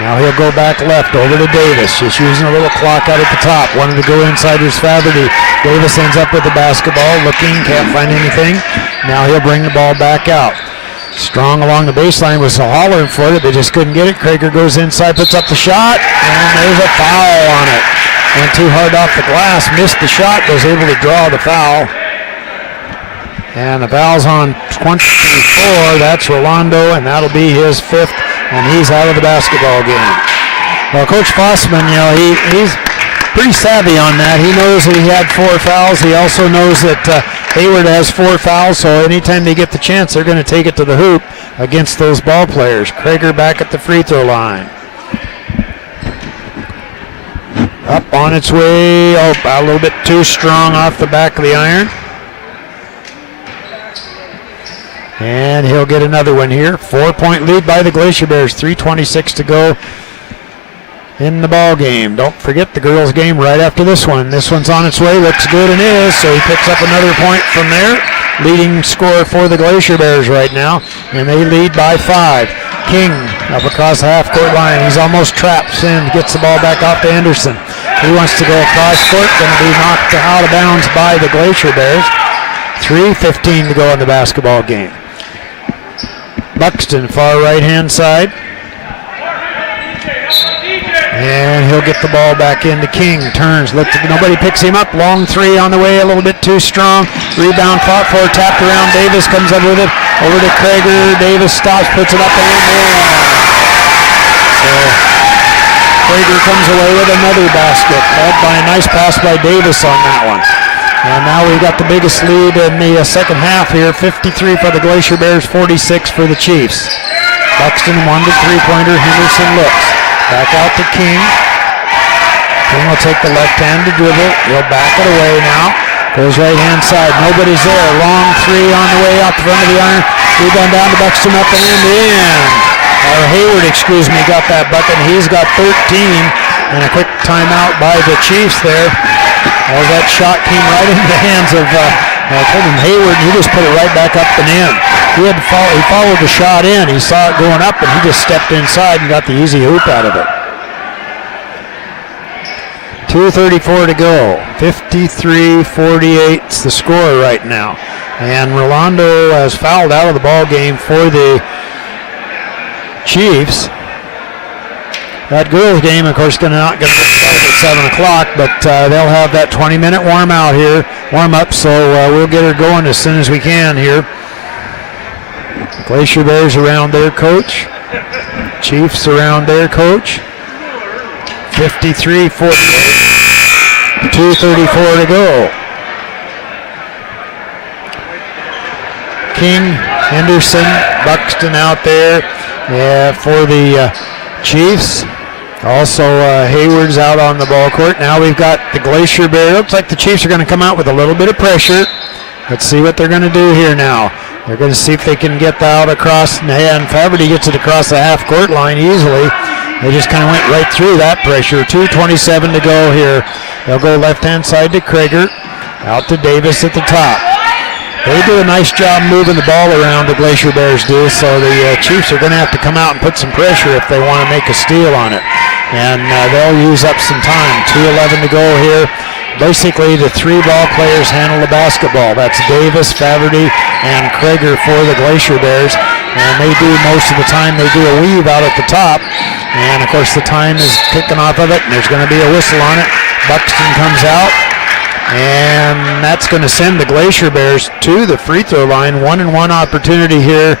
Now he'll go back left over to Davis. Just using a little clock out at the top. Wanted to go inside is Faverty. Davis ends up with the basketball. Looking, can't find anything. Now he'll bring the ball back out. Strong along the baseline was hollering for it. They just couldn't get it. Krager goes inside, puts up the shot, and there's a foul on it. Went too hard off the glass, missed the shot, was able to draw the foul. And the foul's on 24. That's Rolando, and that'll be his 5th, and he's out of the basketball game. Well, Coach Fossman, he's pretty savvy on that. He knows that he had 4 fouls. He also knows that Hayward has 4 fouls, so anytime they get the chance, they're going to take it to the hoop against those ball players. Krager back at the free throw line. Up on its way. Oh, a little bit too strong off the back of the iron. And he'll get another one here. 4-point lead by the Glacier Bears. 3:26 to go in the ball game. Don't forget the girls' game right after this one. This one's on its way. Looks good and is. So he picks up another point from there. Leading scorer for the Glacier Bears right now. And they lead by 5. King up across the half-court line. He's almost trapped in. Gets the ball back off to Henderson. He wants to go across court. Going to be knocked out of bounds by the Glacier Bears. 3:15 to go in the basketball game. Buxton, far right-hand side. And he'll get the ball back into King. Turns, nobody picks him up. Long 3 on the way, a little bit too strong. Rebound fought for, tapped around. Davis comes up with it. Over to Krager. Davis stops, puts it up and in. So Krager comes away with another basket. Led by a nice pass by Davis on that one. And now we've got the biggest lead in the second half here. 53 for the Glacier Bears, 46 for the Chiefs. Buxton wanted a 3-pointer. Henderson looks. Back out to King. King will take the left-handed dribble. He'll back it away now. Goes right-hand side. Nobody's there. Long 3 on the way up front of the iron. Rebound down to Buxton up and in. Hayward, got that bucket. He's got 13. And a quick timeout by the Chiefs there. As that shot came right into the hands of Hayward, and he just put it right back up and in. He followed the shot in. He saw it going up, and he just stepped inside and got the easy hoop out of it. 2:34 to go. 53-48 is the score right now. And Rolando has fouled out of the ball game for the Chiefs. That girls game, of course, not going to get started at 7 o'clock, but they'll have that 20-minute warm up, so we'll get her going as soon as we can here. Glacier Bears around their coach. Chiefs around their coach. 53-48. 2:34 to go. King, Henderson, Buxton out there for the Chiefs. Also, Hayward's out on the ball court. Now we've got the Glacier Bears. Looks like the Chiefs are going to come out with a little bit of pressure. Let's see what they're going to do here now. They're going to see if they can get that out across, and Faberty gets it across the half-court line easily. They just kind of went right through that pressure. 2:27 to go here. They'll go left-hand side to Krieger. Out to Davis at the top. They do a nice job moving the ball around, the Glacier Bears do, so the Chiefs are going to have to come out and put some pressure if they want to make a steal on it. And they'll use up some time. 2:11 to go here. Basically, the three ball players handle the basketball. That's Davis, Faberty, and Krieger for the Glacier Bears. And they do most of the time, they do a weave out at the top. And, of course, the time is kicking off of it, and there's going to be a whistle on it. Buxton comes out. And that's going to send the Glacier Bears to the free throw line. 1-and-1 opportunity here.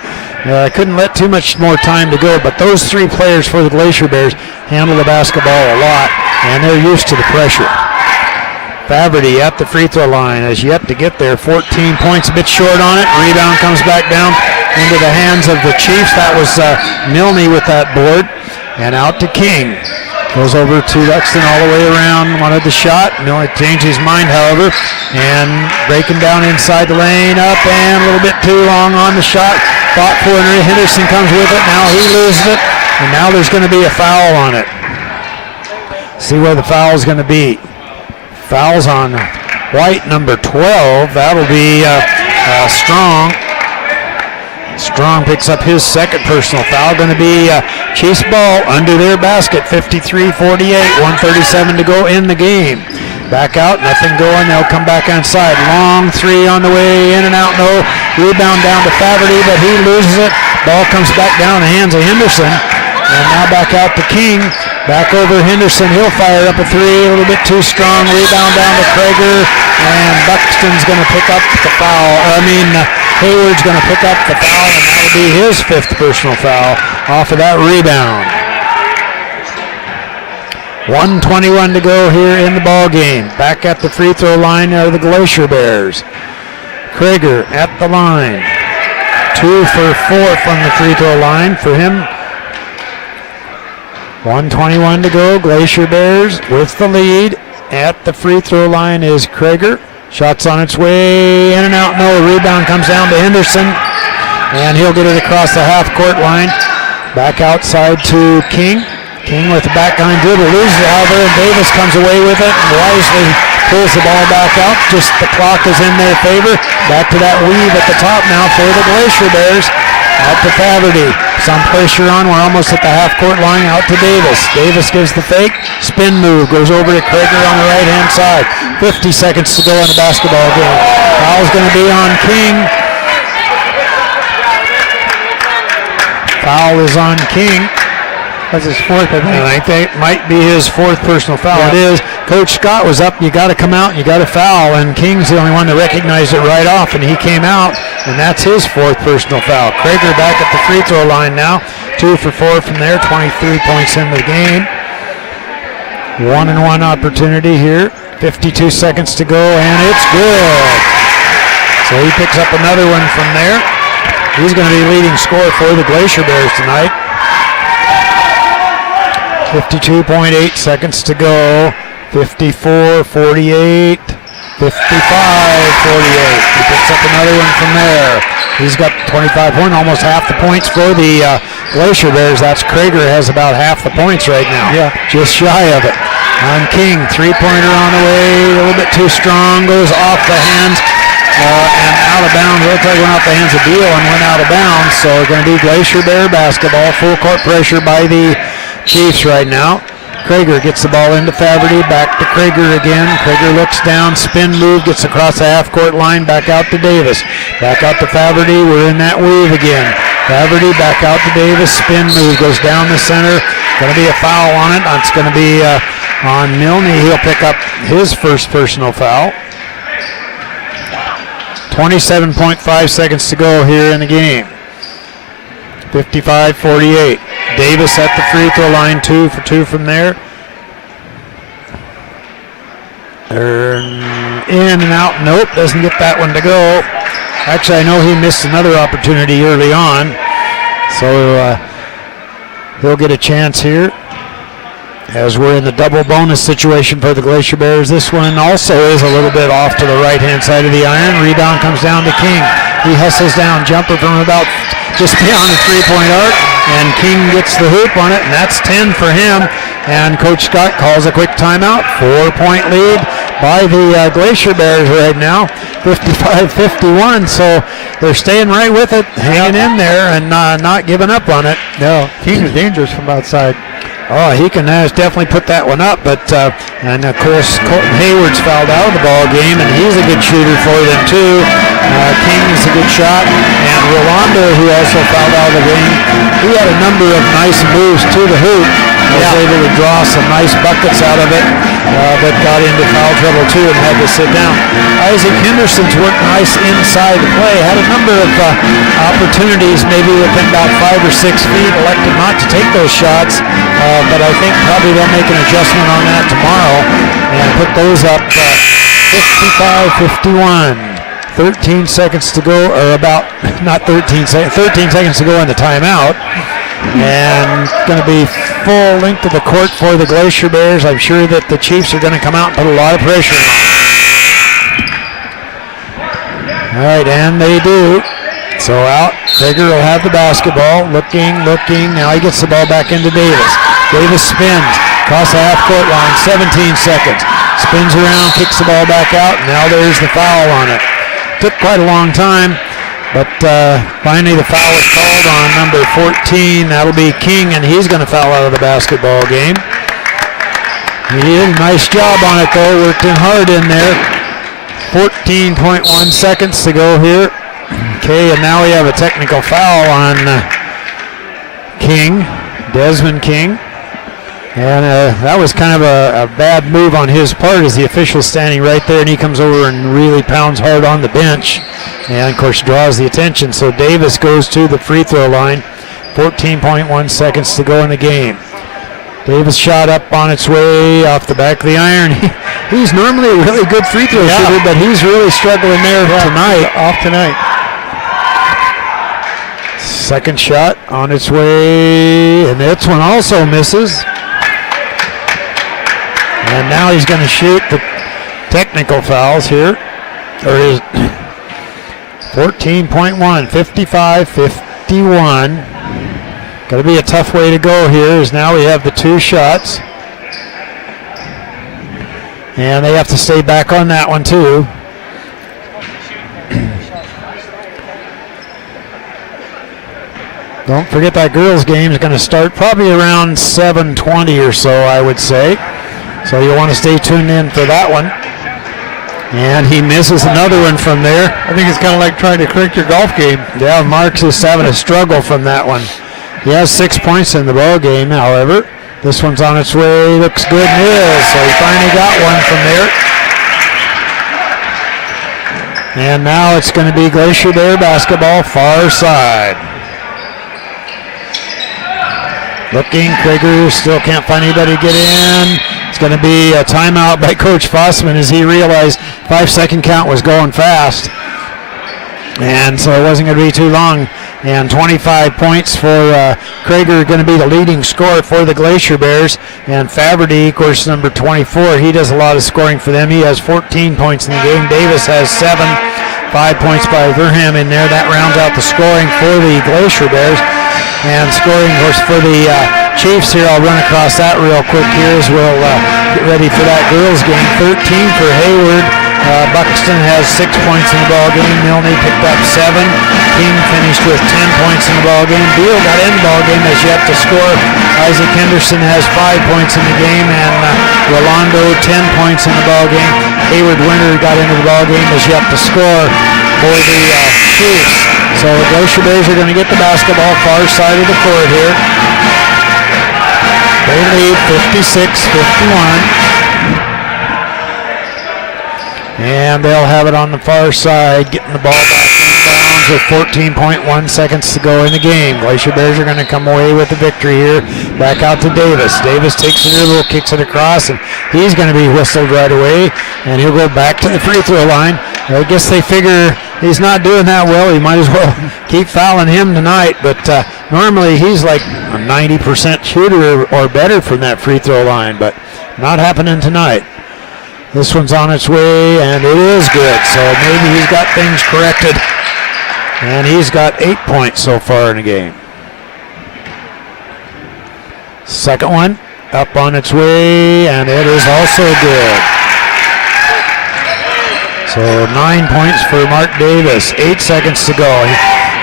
Couldn't let too much more time to go, but those three players for the Glacier Bears handle the basketball a lot, and they're used to the pressure. Faberty at the free throw line has yet to get there. 14 points, a bit short on it. Rebound comes back down into the hands of the Chiefs. That was Milne with that board. And out to King. Goes over to Buxton all the way around. Wanted the shot. Milne changed his mind, however. And breaking down inside the lane. Up and a little bit too long on the shot. Fought for it. Henderson comes with it. Now he loses it. And now there's going to be a foul on it. See where the foul is going to be. Foul's on White, number 12. That'll be Strong. Strong picks up his second personal foul. Going to be Chiefs ball under their basket. 53-48. 1:37 to go in the game. Back out, nothing going. They'll come back inside. Long three on the way, in and out, no. Rebound down to Faberty, but he loses it. Ball comes back down in the hands of Henderson. And now back out to King. Back over Henderson. He'll fire up a three. A little bit too strong. Rebound down to Krieger. And Buxton's going to pick up the foul. Hayward's going to pick up the foul, and that'll be his fifth personal foul off of that rebound. 1:21 to go here in the ball game. Back at the free throw line are the Glacier Bears. Krieger at the line. 2 for 4 from the free throw line for him. 1:21 to go. Glacier Bears with the lead. At the free throw line is Krieger. Shot's on its way, in and out, no. Rebound comes down to Henderson, and he'll get it across the half-court line. Back outside to King. King with the back-line dribble, loses it, however, and Davis comes away with it and wisely pulls the ball back out. Just the clock is in their favor. Back to that weave at the top now for the Glacier Bears. Out to Faberty. Some pressure on. We're almost at the half-court line. Out to Davis. Davis gives the fake. Spin move. Goes over to Krieger on the right-hand side. 50 seconds to go in the basketball game. Foul's going to be on King. Foul is on King. That's his fourth, I think. And I think it might be his fourth personal foul. Yeah. It is. Coach Scott was up. You got to come out and you got to foul. And King's the only one that recognized it right off. And he came out. And that's his fourth personal foul. Krieger back at the free throw line now. 2 for 4 from there. 23 points in the game. 1-and-1 opportunity here. 52 seconds to go. And it's good. So he picks up another one from there. He's going to be leading scorer for the Glacier Bears tonight. 52.8 seconds to go. 54-48. 55-48. He picks up another one from there. He's got 25 points, almost half the points for the Glacier Bears. That's Krieger has about half the points right now. Yeah. Just shy of it. on King. Three-pointer on the way, a little bit too strong, goes off the hands and out of bounds. Looks like it went off the hands of Beal and went out of bounds. So it's going to be Glacier Bear basketball. Full court pressure by the Chiefs right now. Krager gets the ball into Faverty, back to Krager again. Krager looks down, spin move, gets across the half-court line, back out to Davis. Back out to Faverty, we're in that weave again. Faverty back out to Davis, spin move, goes down the center. Going to be a foul on it. It's going to be on Milne. He'll pick up his first personal foul. 27.5 seconds to go here in the game. 55-48. Davis at the free throw line, 2 for 2 from there. In and out, nope, doesn't get that one to go. Actually, I know he missed another opportunity early on, so he'll get a chance here as we're in the double bonus situation for the Glacier Bears. This one also is a little bit off to the right-hand side of the iron. Rebound comes down to King. He hustles down, jumper from about just beyond the three-point arc, and King gets the hoop on it, and that's 10 for him. And Coach Scott calls a quick timeout. 4-point lead by the Glacier Bears right now, 55-51. So they're staying right with it, hanging in there, and not giving up on it. No, King is dangerous from outside. Oh, he can definitely put that one up, but and of course Colton Hayward's fouled out of the ball game, and he's a good shooter for them too. King is a good shot, and Rolando, who also fouled out of the game, he had a number of nice moves to the hoop. Was able to draw some nice buckets out of it, but got into foul trouble too and had to sit down. Isaac Henderson's worked nice inside the play, had a number of opportunities, maybe within about 5 or 6 feet, elected not to take those shots, but I think probably they'll make an adjustment on that tomorrow and put those up 55-51. 13 seconds to go, or about, not 13 seconds, 13 seconds to go in the timeout. And going to be full length of the court for the Glacier Bears. I'm sure that the Chiefs are going to come out and put a lot of pressure on. All right, and they do. So out, Krager will have the basketball, looking. Now he gets the ball back into Davis. Davis spins, across the half-court line, 17 seconds. Spins around, kicks the ball back out, and now there's the foul on it. Took quite a long time, but finally the foul is called on number 14. That'll be King, and he's going to foul out of the basketball game. He did a nice job on it, though. Worked in hard in there. 14.1 seconds to go here. Okay, and now we have a technical foul on King, Desmond King. And that was kind of a bad move on his part as the official's standing right there, and he comes over and really pounds hard on the bench and, of course, draws the attention. So Davis goes to the free throw line. 14.1 seconds to go in the game. Davis shot up on its way off the back of the iron. He's normally a really good free throw shooter, but he's really struggling there tonight. Off tonight. Second shot on its way, and this one also misses. And now he's going to shoot the technical fouls here. Or is 14.1, 55-51. Going to be a tough way to go here, as now we have the 2 shots. And they have to stay back on that one too. Don't forget that girls' game is going to start probably around 7:20 or so, I would say. So you'll want to stay tuned in for that one. And he misses another one from there. I think it's kind of like trying to correct your golf game. Yeah, Marks is having a struggle from that one. He has 6 points in the ball game, however. This one's on its way. Looks good and is. So he finally got one from there. And now it's going to be Glacier Bear basketball, far side. Looking, Krager still can't find anybody to get in. It's going to be a timeout by Coach Fossman as he realized 5-second count was going fast. And so it wasn't going to be too long. And 25 points for Krager, going to be the leading scorer for the Glacier Bears. And Faverty, of course, number 24, he does a lot of scoring for them. He has 14 points in the game. Davis has 7. 5 points by Verham in there. That rounds out the scoring for the Glacier Bears. And scoring, of course, for the Chiefs here. I'll run across that real quick here as we'll get ready for that girls game. 13 for Hayward. Buxton has 6 points in the ball game. Milne picked up 7. King finished with 10 points in the ball game. Beal got in the ball game, has yet to score. Isaac Henderson has 5 points in the game, and Rolando 10 points in the ball game. Hayward Winter got into the ball game, has yet to score for the Chiefs. So the Glacier Bears are going to get the basketball far side of the court here. They lead 56-51. And they'll have it on the far side, getting the ball back in bounds with 14.1 seconds to go in the game. Glacier Bears are going to come away with the victory here. Back out to Davis. Davis takes the dribble, kicks it across, and he's going to be whistled right away. And he'll go back to the free throw line. I guess they figure he's not doing that well. He might as well keep fouling him tonight. But normally he's like a 90% shooter or better from that free throw line, but not happening tonight. This one's on its way, and it is good. So maybe he's got things corrected. And he's got 8 points so far in the game. Second one up on its way, and it is also good. So 9 points for Mark Davis. 8 seconds to go.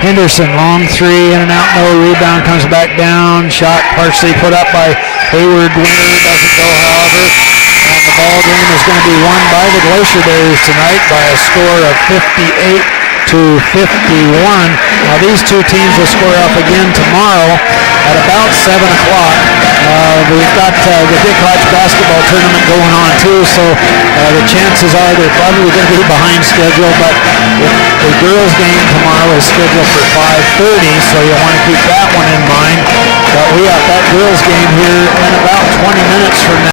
Henderson, long three, in and out, no rebound, comes back down. Shot partially put up by Hayward Winter, doesn't go, however. And the ball game is going to be won by the Glacier Bears tonight by a score of 58-51. Now these two teams will square up again tomorrow at about 7 o'clock. We've got the Dick Hodge basketball tournament going on too, so the chances are they're probably going to be behind schedule, but the girls game tomorrow is scheduled for 5:30, so you'll want to keep that one in mind. But we got that girls game here in about 20 minutes from now.